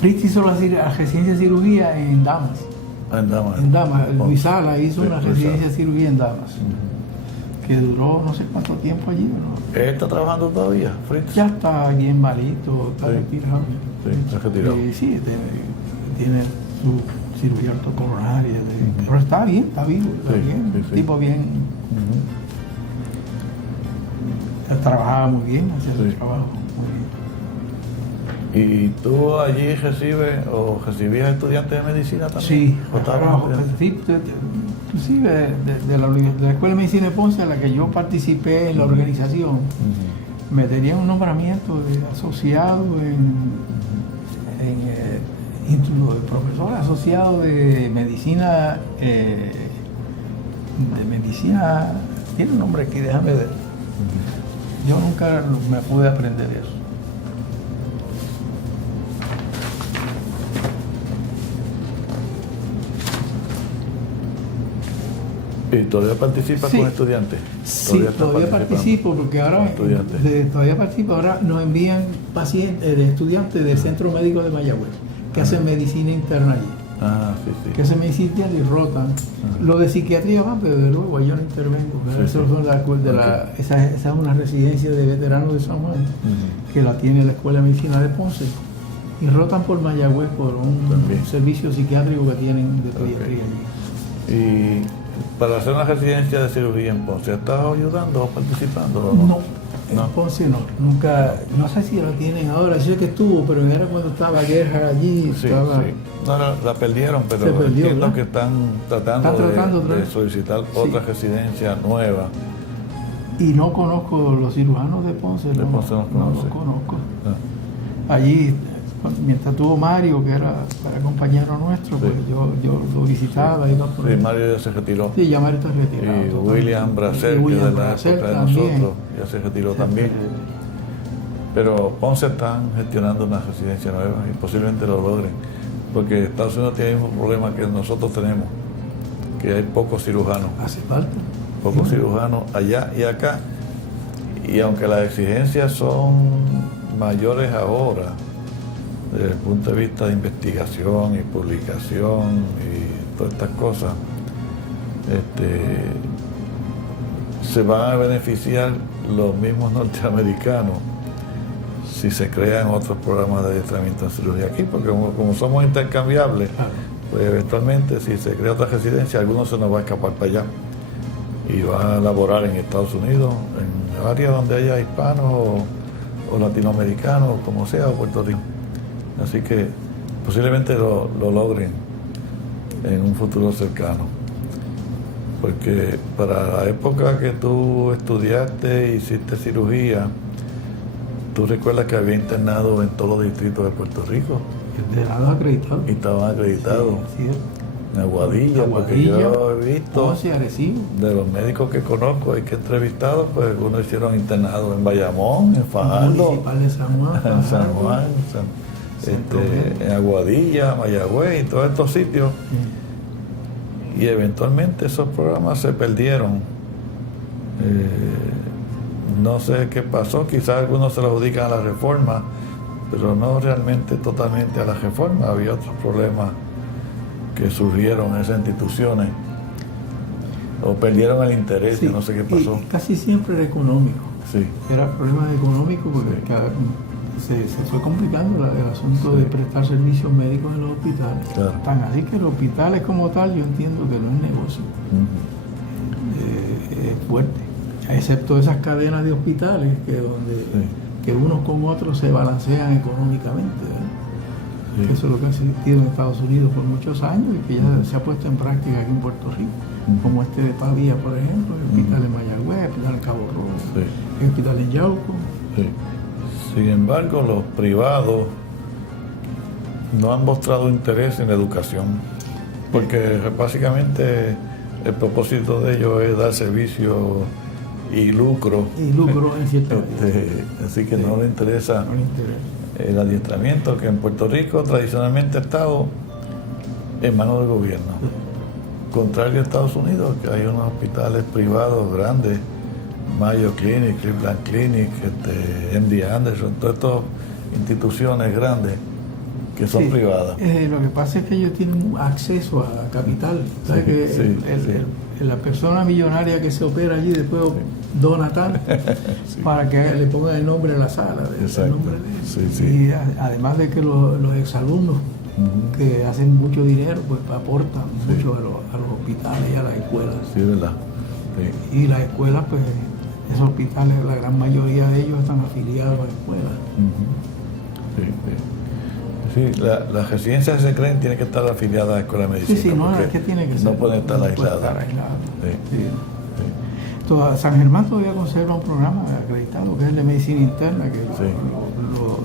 Fritz hizo la residencia de cirugía en Damas. En Damas. Luis Sala hizo una residencia de cirugía en Damas. Que duró no sé cuánto tiempo allí. ¿No? ¿Él está trabajando todavía, Fritz? Ya está bien malito, está retirado. Sí, está retirado. Sí, tiene su cirugía ortocoronaria, pero está bien, está vivo, está bien, tipo bien. Trabajaba muy bien, hacía su trabajo muy bien. ¿Y tú allí recibías estudiantes de medicina también? Sí, inclusive de la Escuela de Medicina de Ponce, a la que yo participé en la organización, me tenían un nombramiento de asociado título de profesor asociado de medicina, tiene un nombre aquí, déjame ver. Yo nunca me pude aprender eso. ¿Y todavía participas con estudiantes? Sí, todavía participo, porque ahora nos envían pacientes, estudiantes del Centro Médico de Mayagüez, que hacen medicina interna allí. Que hacen medicina interna y rotan. Lo de psiquiatría van, pero de luego yo no intervengo. Esa es una residencia de veteranos de San Juan, que la tiene la Escuela de Medicina de Ponce. Y rotan por Mayagüez por un servicio psiquiátrico que tienen de pediatría allí. Y para hacer una residencia de cirugía en Ponce, ¿estás ayudando o participando? No, en Ponce no. Nunca, no sé si lo tienen ahora. Yo sé que estuvo, pero era cuando estaba guerra allí. No, la perdieron, pero entiendo que están tratando de solicitar otra residencia nueva. Y no conozco los cirujanos de Ponce. De Ponce no los conozco. Allí, mientras tuvo Mario, que era compañero nuestro, pues yo lo visitaba. Iba por Mario ya se retiró. Sí, ya Mario está retirado. Y William Brasel, que de la época de nosotros, ya se retiró también. Pero Ponce están gestionando una residencia nueva y posiblemente lo logren, porque Estados Unidos tiene un problema que nosotros tenemos, que hay pocos cirujanos. Hace falta. Pocos cirujanos allá y acá. Y aunque las exigencias son mayores ahora, desde el punto de vista de investigación y publicación y todas estas cosas, se van a beneficiar los mismos norteamericanos si se crean otros programas de adiestramiento en cirugía aquí, porque como somos intercambiables, pues eventualmente si se crea otra residencia, alguno se nos va a escapar para allá y va a laborar en Estados Unidos, en áreas donde haya hispanos o latinoamericanos, como sea, o Puerto Rico. Así que posiblemente lo logren en un futuro cercano. Porque para la época que tú estudiaste e hiciste cirugía, tú recuerdas que había internado en todos los distritos de Puerto Rico. Internados acreditados. Y estaban acreditados. Sí, En Aguadilla, porque yo he visto, Ponce, Arecibo. De los médicos que conozco y que he entrevistado, pues algunos hicieron internados en Bayamón, en Fajardo, Municipal de San Juan, en San Juan, en Aguadilla, Mayagüez y todos estos sitios. Y eventualmente esos programas se perdieron. No sé qué pasó, quizás algunos se lo adjudican a la reforma, pero no realmente totalmente a la reforma. Había otros problemas que surgieron en esas instituciones o perdieron el interés, sí, no sé qué pasó. Y casi siempre era económico. Sí. Era problemas económicos porque se fue complicando el asunto de prestar servicios médicos en los hospitales. Claro. Tan así que los hospitales como tal yo entiendo que no es negocio. Es fuerte. Excepto esas cadenas de hospitales que unos con otros se balancean económicamente. Sí. Eso es lo que ha existido en Estados Unidos por muchos años y que ya se ha puesto en práctica aquí en Puerto Rico, como este de Pavía, por ejemplo, el hospital en Mayagüez, el hospital en Cabo Rojo, el hospital en Yauco. Sí. Sin embargo, los privados no han mostrado interés en la educación, porque básicamente el propósito de ellos es dar servicio y lucro. Y lucro en cierta así que no le interesa el adiestramiento, que en Puerto Rico tradicionalmente ha estado en manos del gobierno. Contrario a Estados Unidos, que hay unos hospitales privados grandes, Mayo Clinic, Cleveland Clinic, MD Anderson, todas estas instituciones grandes que son privadas. Lo que pasa es que ellos tienen acceso a capital. ¿Sabes que la persona millonaria que se opera allí después dona tanto para que le pongan el nombre en la sala, el nombre de él. Y además de que los exalumnos que hacen mucho dinero pues aportan mucho a los hospitales y a las escuelas. Sí, ¿verdad? Sí. Y las escuelas, pues esos hospitales, la gran mayoría de ellos están afiliados a escuelas. Sí, las residencias se creen tienen que estar afiliadas a la escuela de medicina. Sí, no, es que tiene que ser. No pueden estar aisladas. San Germán todavía conserva un programa acreditado que es el de medicina interna, que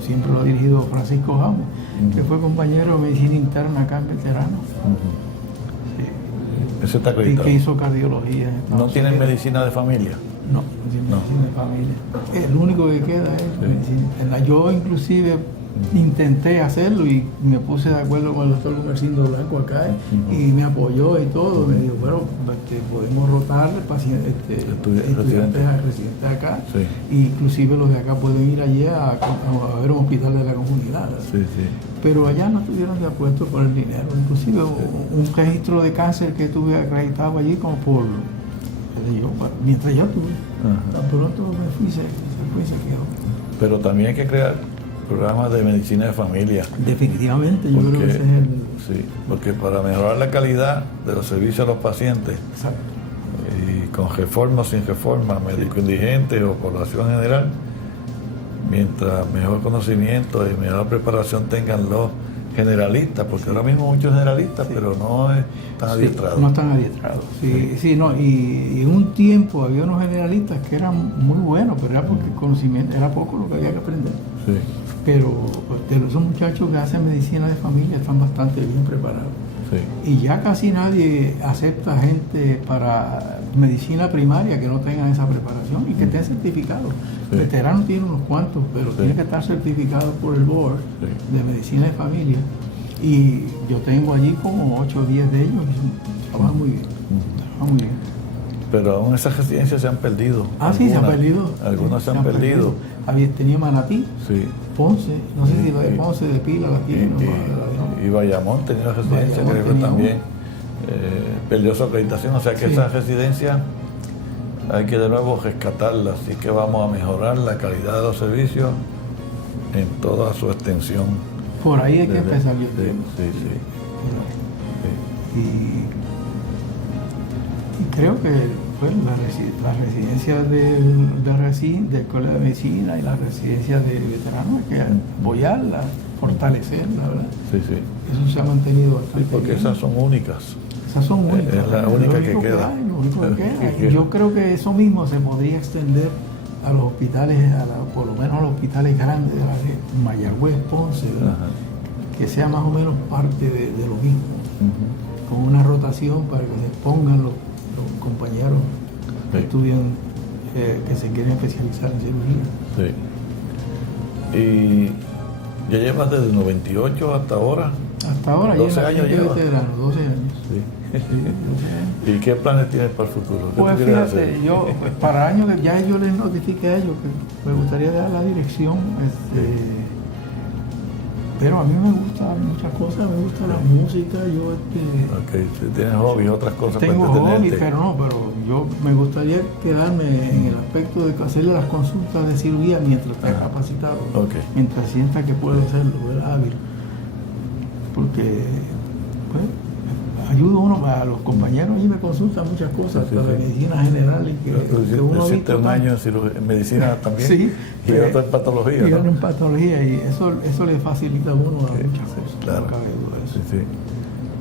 siempre lo ha dirigido Francisco Jamos, que fue compañero de medicina interna acá en Veterano. Ese está acreditado. Y que hizo cardiología. ¿No tienen medicina de familia? No tienen medicina de familia. El único que queda es medicina interna. Yo inclusive intenté hacerlo y me puse de acuerdo con el doctor Gumercindo Blanco acá y me apoyó y todo. Me dijo, bueno, podemos rotar pacientes, estudiantes residentes acá. Inclusive los de acá pueden ir allí a ver un hospital de la comunidad. Pero allá no estuvieron de acuerdo por el dinero. Inclusive un registro de cáncer que tuve acreditado allí como mientras yo tuve. Tan pronto me fui se quedó. Pero también hay que crear programas de medicina de familia. Definitivamente, yo creo que ese es el... Sí, porque para mejorar la calidad de los servicios a los pacientes, y con reforma o sin reforma, médico indigente o población general, mientras mejor conocimiento y mejor preparación tengan los generalistas, porque ahora mismo muchos generalistas, pero no están adiestrados. No están adiestrados. Y en un tiempo había unos generalistas que eran muy buenos, pero era porque el conocimiento era poco lo que había que aprender. Pero esos muchachos que hacen medicina de familia están bastante bien preparados. Y ya casi nadie acepta gente para medicina primaria que no tengan esa preparación y que estén certificados. Veteranos tienen unos cuantos, pero tienen que estar certificados por el board de medicina de familia. Y yo tengo allí como 8 o 10 de ellos y trabajan muy bien. Trabajan muy bien. Pero aún esas residencias se han perdido. Sí, se han perdido. Algunas se han perdido. Tenía Manatí, Ponce, no sé si la de Ponce de Pila la tiene. Y Bayamón tenía residencia, creo que también perdió su acreditación. O sea que esa residencia hay que de nuevo rescatarla. Así que vamos a mejorar la calidad de los servicios en toda su extensión. Por ahí hay que empezar, yo creo. Y creo que las residencias de Escuela de Medicina y las residencias de veteranos hay que apoyarlas, fortalecerlas, ¿verdad? Eso se ha mantenido bastante porque bien. Esas son únicas. Esas son únicas. Es la única que queda. Lo único que queda. Y yo creo que eso mismo se podría extender a los hospitales, por lo menos a los hospitales grandes de Mayagüez, Ponce, que sea más o menos parte de lo mismo. con una rotación para que se pongan los compañeros que estudian, que se quieren especializar en cirugía. Sí. Y ya llevas desde el 98 hasta ahora. Hasta ahora 12 años lleva. 12 años. Sí. Sí, 12 años. ¿Y qué planes tienes para el futuro? Pues fíjate, yo para años que ya yo les notifiqué a ellos que me gustaría dar la dirección, pero a mí me gustan muchas cosas, me gusta la música, yo Ok, si tienes hobby, otras cosas para tengo hobby, entretenerte. pero yo me gustaría quedarme en el aspecto de hacerle las consultas de cirugía mientras esté capacitado, mientras sienta que puedo hacerlo, ¿verdad? Hábil, porque pues, ayudo uno a los compañeros y me consultan muchas cosas, hasta de medicina general y que uno ha visto un año en medicina también. Sí, y otro en patología. Y otro en patología, y eso le facilita a uno a muchas cosas. Claro. No cabe duda de eso. Sí.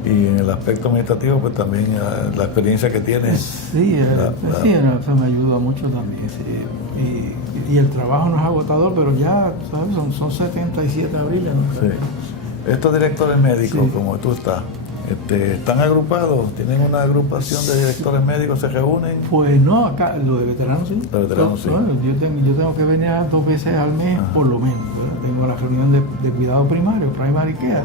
Y en el aspecto administrativo, pues también la experiencia que tienes. Sí, eso me ayuda mucho también. Sí. Y el trabajo no es agotador, pero ya, ¿sabes? Son 77 abriles. ¿No? Sí. Estos directores médicos, como tú estás, ¿están agrupados? ¿Tienen una agrupación de directores médicos? ¿Se reúnen? Pues no, acá, lo de veteranos sí. Los veteranos sí. Bueno, yo tengo que venir 2 veces al mes, por lo menos. ¿Verdad? Tengo la reunión de cuidado primario, primary care,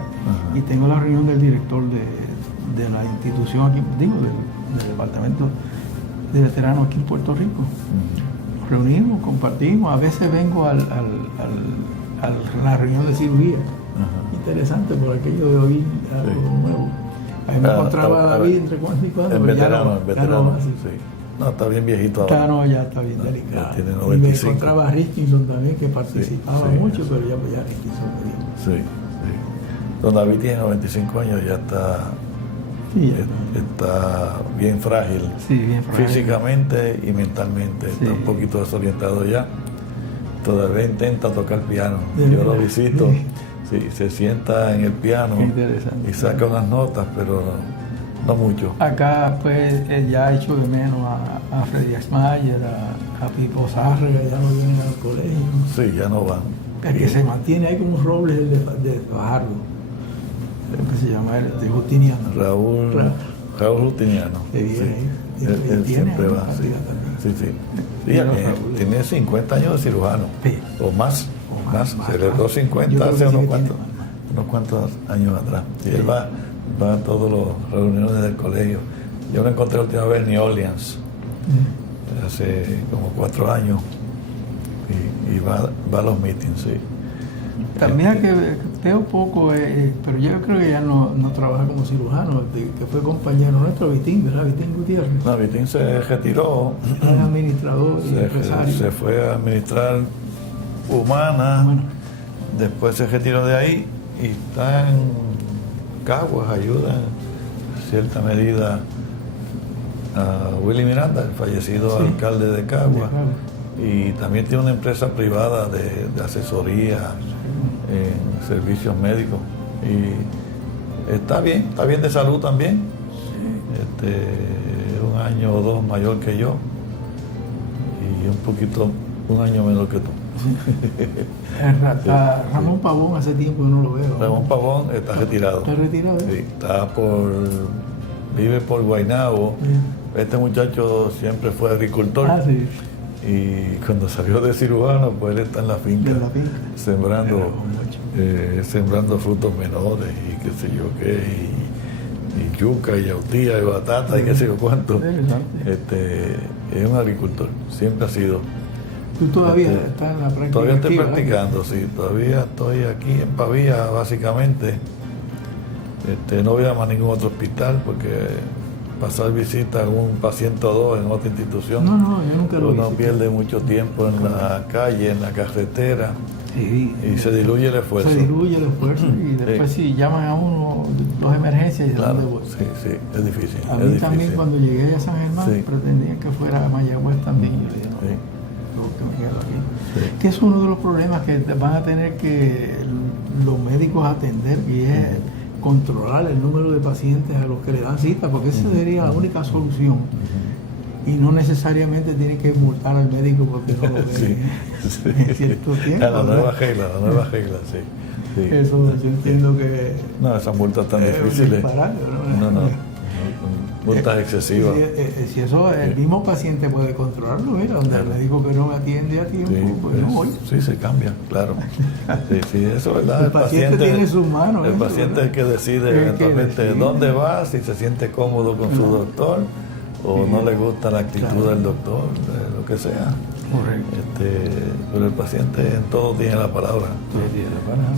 y tengo la reunión del director de la institución aquí, del departamento de veteranos aquí en Puerto Rico. Nos reunimos, compartimos, a veces vengo a la reunión de cirugía. Interesante por aquello de oír algo nuevo. Ahí me encontraba a David entre cuando y cuando. En veterano. Sí. No, está bien viejito ahora. Ya está bien delicado. Ya tiene 95. Y me encontraba a Richardson también, que participaba mucho, pero ya Richardson me dio. Sí. Don David tiene 95 años, ya está, está bien frágil. Sí, bien frágil. Físicamente y mentalmente. Está un poquito desorientado ya. Todavía intenta tocar piano. Yo lo visito. Sí, se sienta en el piano y saca unas notas, pero no mucho. Acá pues ya hecho de menos a Freddy Schmayer, a Pipo Zárraga, ya no vienen al colegio. Sí, ya no van. El que se mantiene ahí con un roble de Fajardo, que se llama el de Justiniano. Raúl Justiniano. Él siempre va, sí. Tiene 50 años de cirujano, o más. Celebró 50 hace unos cuantos años atrás. Y él va a todas las reuniones del colegio. Yo lo encontré la última vez en New Orleans, hace como 4 años, y va a los meetings, sí. También que veo poco, pero yo creo que ya no trabaja como cirujano, que fue compañero nuestro, Vitín, ¿verdad? Vitín Gutiérrez. No, Vitín se retiró. Era administrador y empresario. Se fue a administrar Humana, después se retiró de ahí y está en Caguas, ayuda en cierta medida a Willy Miranda, el fallecido alcalde de Caguas, y también tiene una empresa privada de asesoría en servicios médicos y está bien de salud también. Un año o 2 mayor que yo y un año menor que tú. Ramón Pavón hace tiempo que no lo veo. Ramón Pavón está retirado. ¿Está retirado? Sí, vive por Guaynabo. Este muchacho siempre fue agricultor. Y cuando salió de cirujano, pues él está en la finca. Sembrando frutos menores y qué sé yo qué, y yuca y yautía y batata y qué sé yo cuánto. Es un agricultor, siempre ha sido. ¿Tú todavía estás en la práctica? Todavía estoy practicando, sí. Todavía estoy aquí en Pavía, básicamente. No voy a más ningún otro hospital porque pasar visita a un paciente o dos en otra institución. No, yo nunca lo Uno pierde mucho tiempo en la calle, en la carretera. Sí, y se diluye el esfuerzo. Y después si llaman a uno 2 emergencias y claro, sí, es difícil. A mí también cuando llegué a San Germán pretendían que fuera a Mayagüez también. Yo le dije, que me quedo aquí. Que es uno de los problemas que van a tener que los médicos atender, y es controlar el número de pacientes a los que le dan cita, porque esa sería la única solución. Y no necesariamente tiene que multar al médico porque no lo ve en cierto tiempo. La nueva regla, sí. Eso yo entiendo que... No, esas multas tan difíciles. No. conductas excesivas. Si eso el mismo paciente puede controlarlo, mira, donde el médico que no me atiende a tiempo, pues no voy. Sí, se cambia, claro. Sí, eso es verdad. El paciente tiene sus manos. El paciente es el que decide eventualmente dónde va, si se siente cómodo con su doctor o no le gusta la actitud del doctor, lo que sea. Correcto. Pero el paciente en todo tiene la palabra.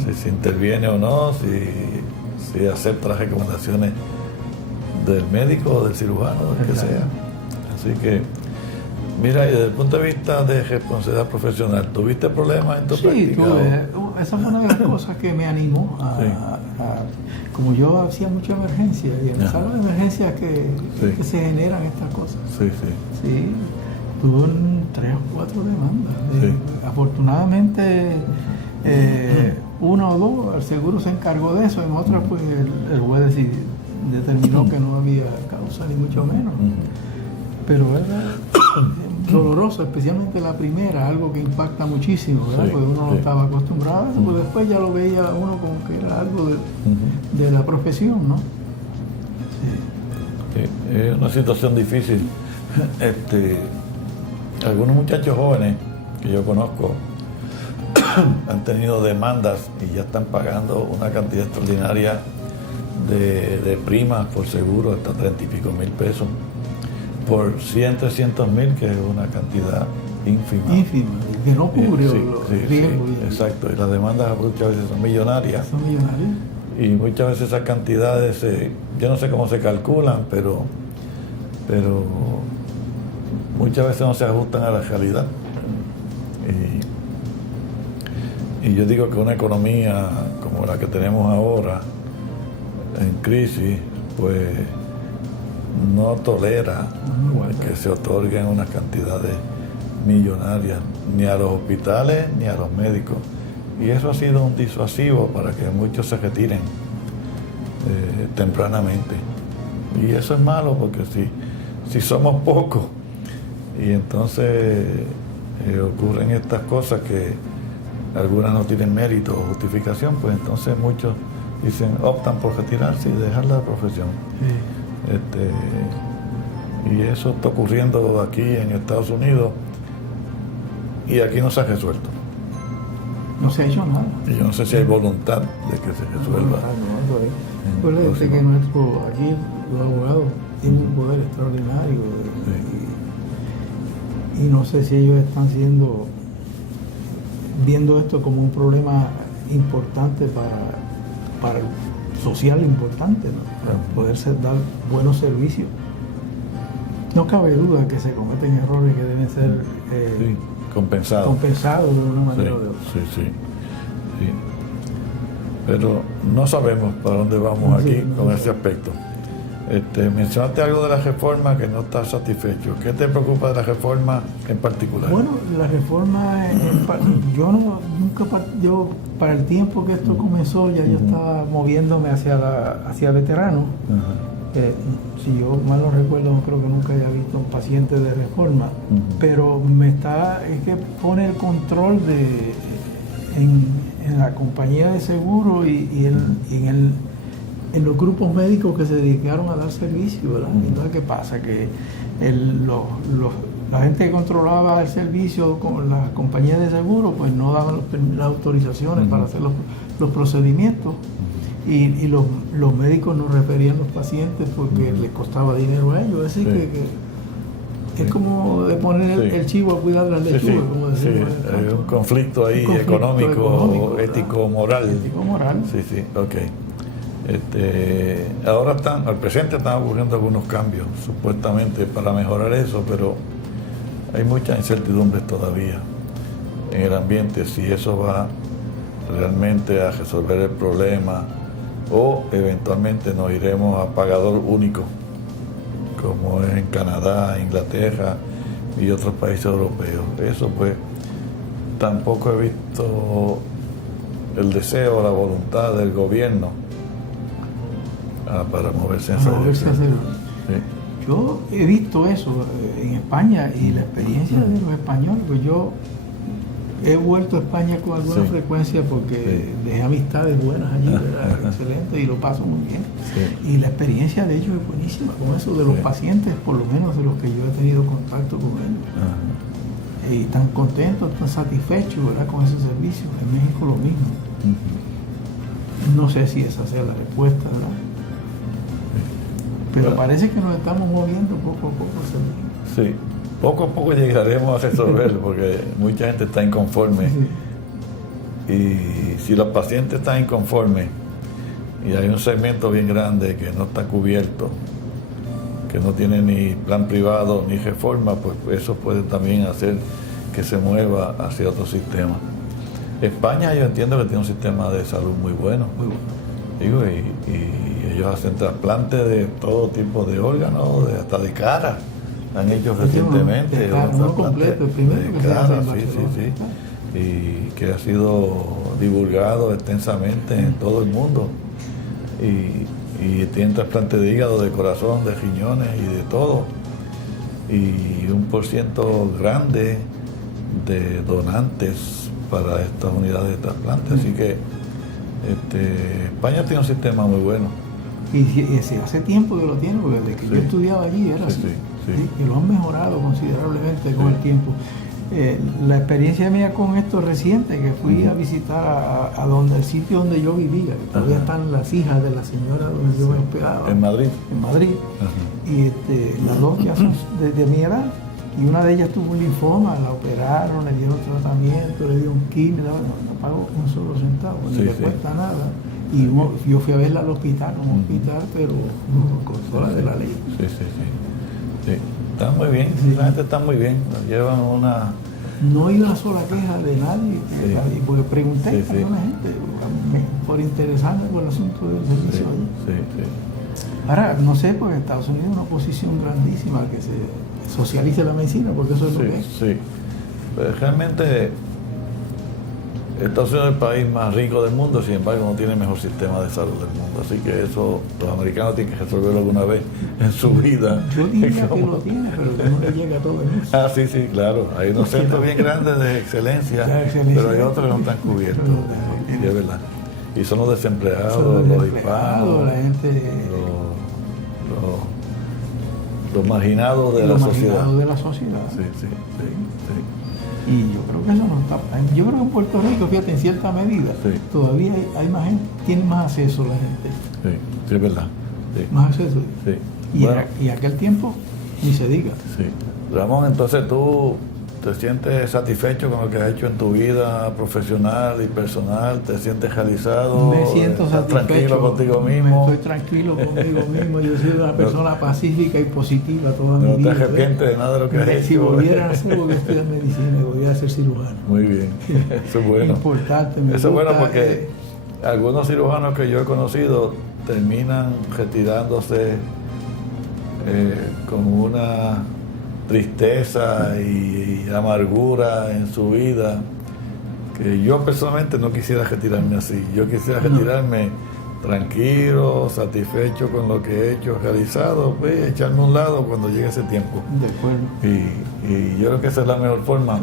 Si se interviene o no, si acepta las recomendaciones del médico o del cirujano, del que sea. Así que, mira, y desde el punto de vista de responsabilidad profesional, ¿tuviste problemas en tu práctica? Sí, esa fue una de las cosas que me animó como yo hacía mucha emergencia, y en las salas de emergencia que se generan estas cosas. Sí, tuve 3 o 4 demandas. Afortunadamente, una o dos, el seguro se encargó de eso, en otras pues el juez determinó que no había causa, ni mucho menos. Pero era doloroso, especialmente la primera, algo que impacta muchísimo, ¿verdad? Porque uno no estaba acostumbrado a eso, pues después ya lo veía uno como que era algo de la profesión, ¿no? Es una situación difícil. Algunos muchachos jóvenes que yo conozco han tenido demandas y ya están pagando una cantidad extraordinaria de primas por seguro, hasta 30 y pico mil pesos, por 100, 300 mil, que es una cantidad ínfima. Que no cubre los riesgos. Exacto, y las demandas muchas veces son millonarias. Y muchas veces esas cantidades, yo no sé cómo se calculan, pero muchas veces no se ajustan a la realidad. Y yo digo que una economía como la que tenemos ahora, en crisis, pues no tolera que se otorguen unas cantidades millonarias ni a los hospitales ni a los médicos. Y eso ha sido un disuasivo para que muchos se retiren tempranamente. Y eso es malo, porque si somos pocos y entonces ocurren estas cosas que algunas no tienen mérito o justificación, pues entonces muchos optan por retirarse y dejar la profesión. Y eso está ocurriendo aquí en Estados Unidos, y aquí no se ha resuelto. No se ha hecho nada. Y yo no sé si hay voluntad de que se resuelva. Acuérdense que aquí los abogados tienen un poder extraordinario, y no sé si ellos están viendo esto como un problema importante para el social importante, ¿no? Para poder dar buenos servicios. No cabe duda que se cometen errores que deben ser compensados de una manera o de otra. Sí. Pero no sabemos para dónde vamos aquí con ese aspecto. Mencionaste algo de la reforma que no estás satisfecho. ¿Qué te preocupa de la reforma en particular? Bueno, la reforma, yo para el tiempo que esto comenzó, ya yo estaba moviéndome hacia veteranos. Si yo mal no recuerdo, creo que nunca haya visto un paciente de reforma, pero es que pone el control en la compañía de seguro y en los grupos médicos que se dedicaron a dar servicio, ¿verdad? Entonces, ¿qué pasa? Que la gente que controlaba el servicio con las compañías de seguro, pues no daban las autorizaciones para hacer los procedimientos, y los médicos no referían los pacientes porque les costaba dinero a ellos. Así que es como de poner el chivo a cuidar las lechugas, como decimos. Hay un conflicto ahí económico, ético, moral. Ético-moral. Sí, ok. Ahora al presente están ocurriendo algunos cambios, supuestamente para mejorar eso, pero hay muchas incertidumbres todavía en el ambiente, si eso va realmente a resolver el problema o eventualmente nos iremos a pagador único, como es en Canadá, Inglaterra y otros países europeos. Eso pues tampoco he visto el deseo, la voluntad del gobierno para moverse en esa dirección. Yo he visto eso en España, y la experiencia de los españoles, pues yo he vuelto a España con alguna frecuencia porque dejé amistades buenas allí, excelente, y lo paso muy bien. Y la experiencia de ellos es buenísima con eso, de los pacientes, por lo menos de los que yo he tenido contacto con ellos. Y tan contentos, tan satisfechos, ¿verdad?, con ese servicio. En México lo mismo. No sé si esa sea la respuesta, ¿verdad? Pero parece que nos estamos moviendo poco a poco. Sí, poco a poco llegaremos a resolverlo porque mucha gente está inconforme. Y si los pacientes están inconformes y hay un segmento bien grande que no está cubierto, que no tiene ni plan privado ni reforma, pues eso puede también hacer que se mueva hacia otro sistema. España, yo entiendo que tiene un sistema de salud muy bueno. Digo, y ellos hacen trasplantes de todo tipo de órganos, hasta de cara. Han hecho recientemente de cara, no completo, el primero de que cara, se hace en sí. Y que ha sido divulgado extensamente en todo el mundo. Y tienen trasplante de hígado, de corazón, de riñones y de todo. Y un % grande de donantes para estas unidades de trasplante. Así que España tiene un sistema muy bueno. Y hace tiempo que lo tiene, porque desde que yo estudiaba allí era así. Y lo han mejorado considerablemente con el tiempo. La experiencia mía con esto reciente, que fui a visitar a donde el sitio donde yo vivía, que todavía están las hijas de la señora donde yo me hospedaba. ¿En Madrid? En Madrid. Y las dos ya son de mi edad, y una de ellas tuvo un linfoma, la operaron, le dieron tratamiento, le dieron quimio, no pagó un solo centavo, ni le cuesta nada. Y yo fui a verla al hospital, un hospital, pero con toda la de la ley. Sí. Está muy bien, la gente está muy bien, nos llevan una... No hay una sola queja de nadie, porque pregunté a una gente por interesarme por el asunto del servicio. Ahora, no sé, porque Estados Unidos es una posición grandísima que se socialice la medicina, porque eso es lo que es. Sí, pero realmente Estados Unidos es el país más rico del mundo, sin embargo no tiene el mejor sistema de salud del mundo, así que eso los americanos tienen que resolverlo alguna vez en su vida. Yo diría que lo tiene, pero que no le llega a todo el mundo. Sí, claro, hay unos centros bien grandes de excelencia, pero hay otros que no están cubiertos, y es verdad. Y son los desempleados, los hispanos, la gente, los marginados de la sociedad. Sí. Y yo creo que eso no está. Yo creo que en Puerto Rico, fíjate, en cierta medida, todavía hay más gente, tiene más acceso la gente. Sí, es verdad. Más acceso. Y aquel tiempo, ni se diga. Ramón, entonces tú te sientes satisfecho con lo que has hecho en tu vida profesional y personal, te sientes realizado, me siento satisfecho, tranquilo contigo mismo. Estoy tranquilo conmigo mismo, yo soy una persona pacífica y positiva toda mi vida. No te arrepientes de nada de lo que has hecho. Si volviera a hacer, porque estudiar medicina y volviera a ser cirujano. Muy bien, eso es bueno. Importante. Eso es bueno porque algunos cirujanos que yo he conocido terminan retirándose con una tristeza y amargura en su vida, que yo personalmente no quisiera retirarme así. Yo quisiera retirarme tranquilo, satisfecho con lo que he hecho, realizado, pues echarme a un lado cuando llegue ese tiempo. De acuerdo. Y yo creo que esa es la mejor forma,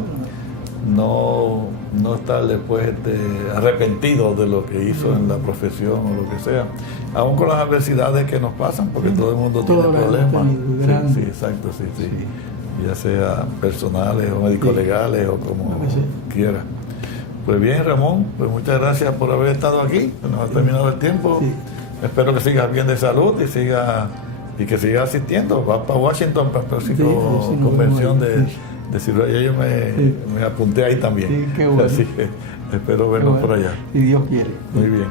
no estar después arrepentido de lo que hizo en la profesión o lo que sea, aún con las adversidades que nos pasan, porque todo el mundo tiene problemas. Sí, exacto, sí. Ya sea personales o médico-legales o como quiera. Pues bien, Ramón, pues muchas gracias por haber estado aquí. Nos ha terminado el tiempo. Espero que sigas bien de salud y que sigas asistiendo. Va para Washington para la próxima convención de cirugía. Yo me apunté ahí también. Sí, qué bueno. Así que espero verlos por allá. Si Dios quiere. Muy bien.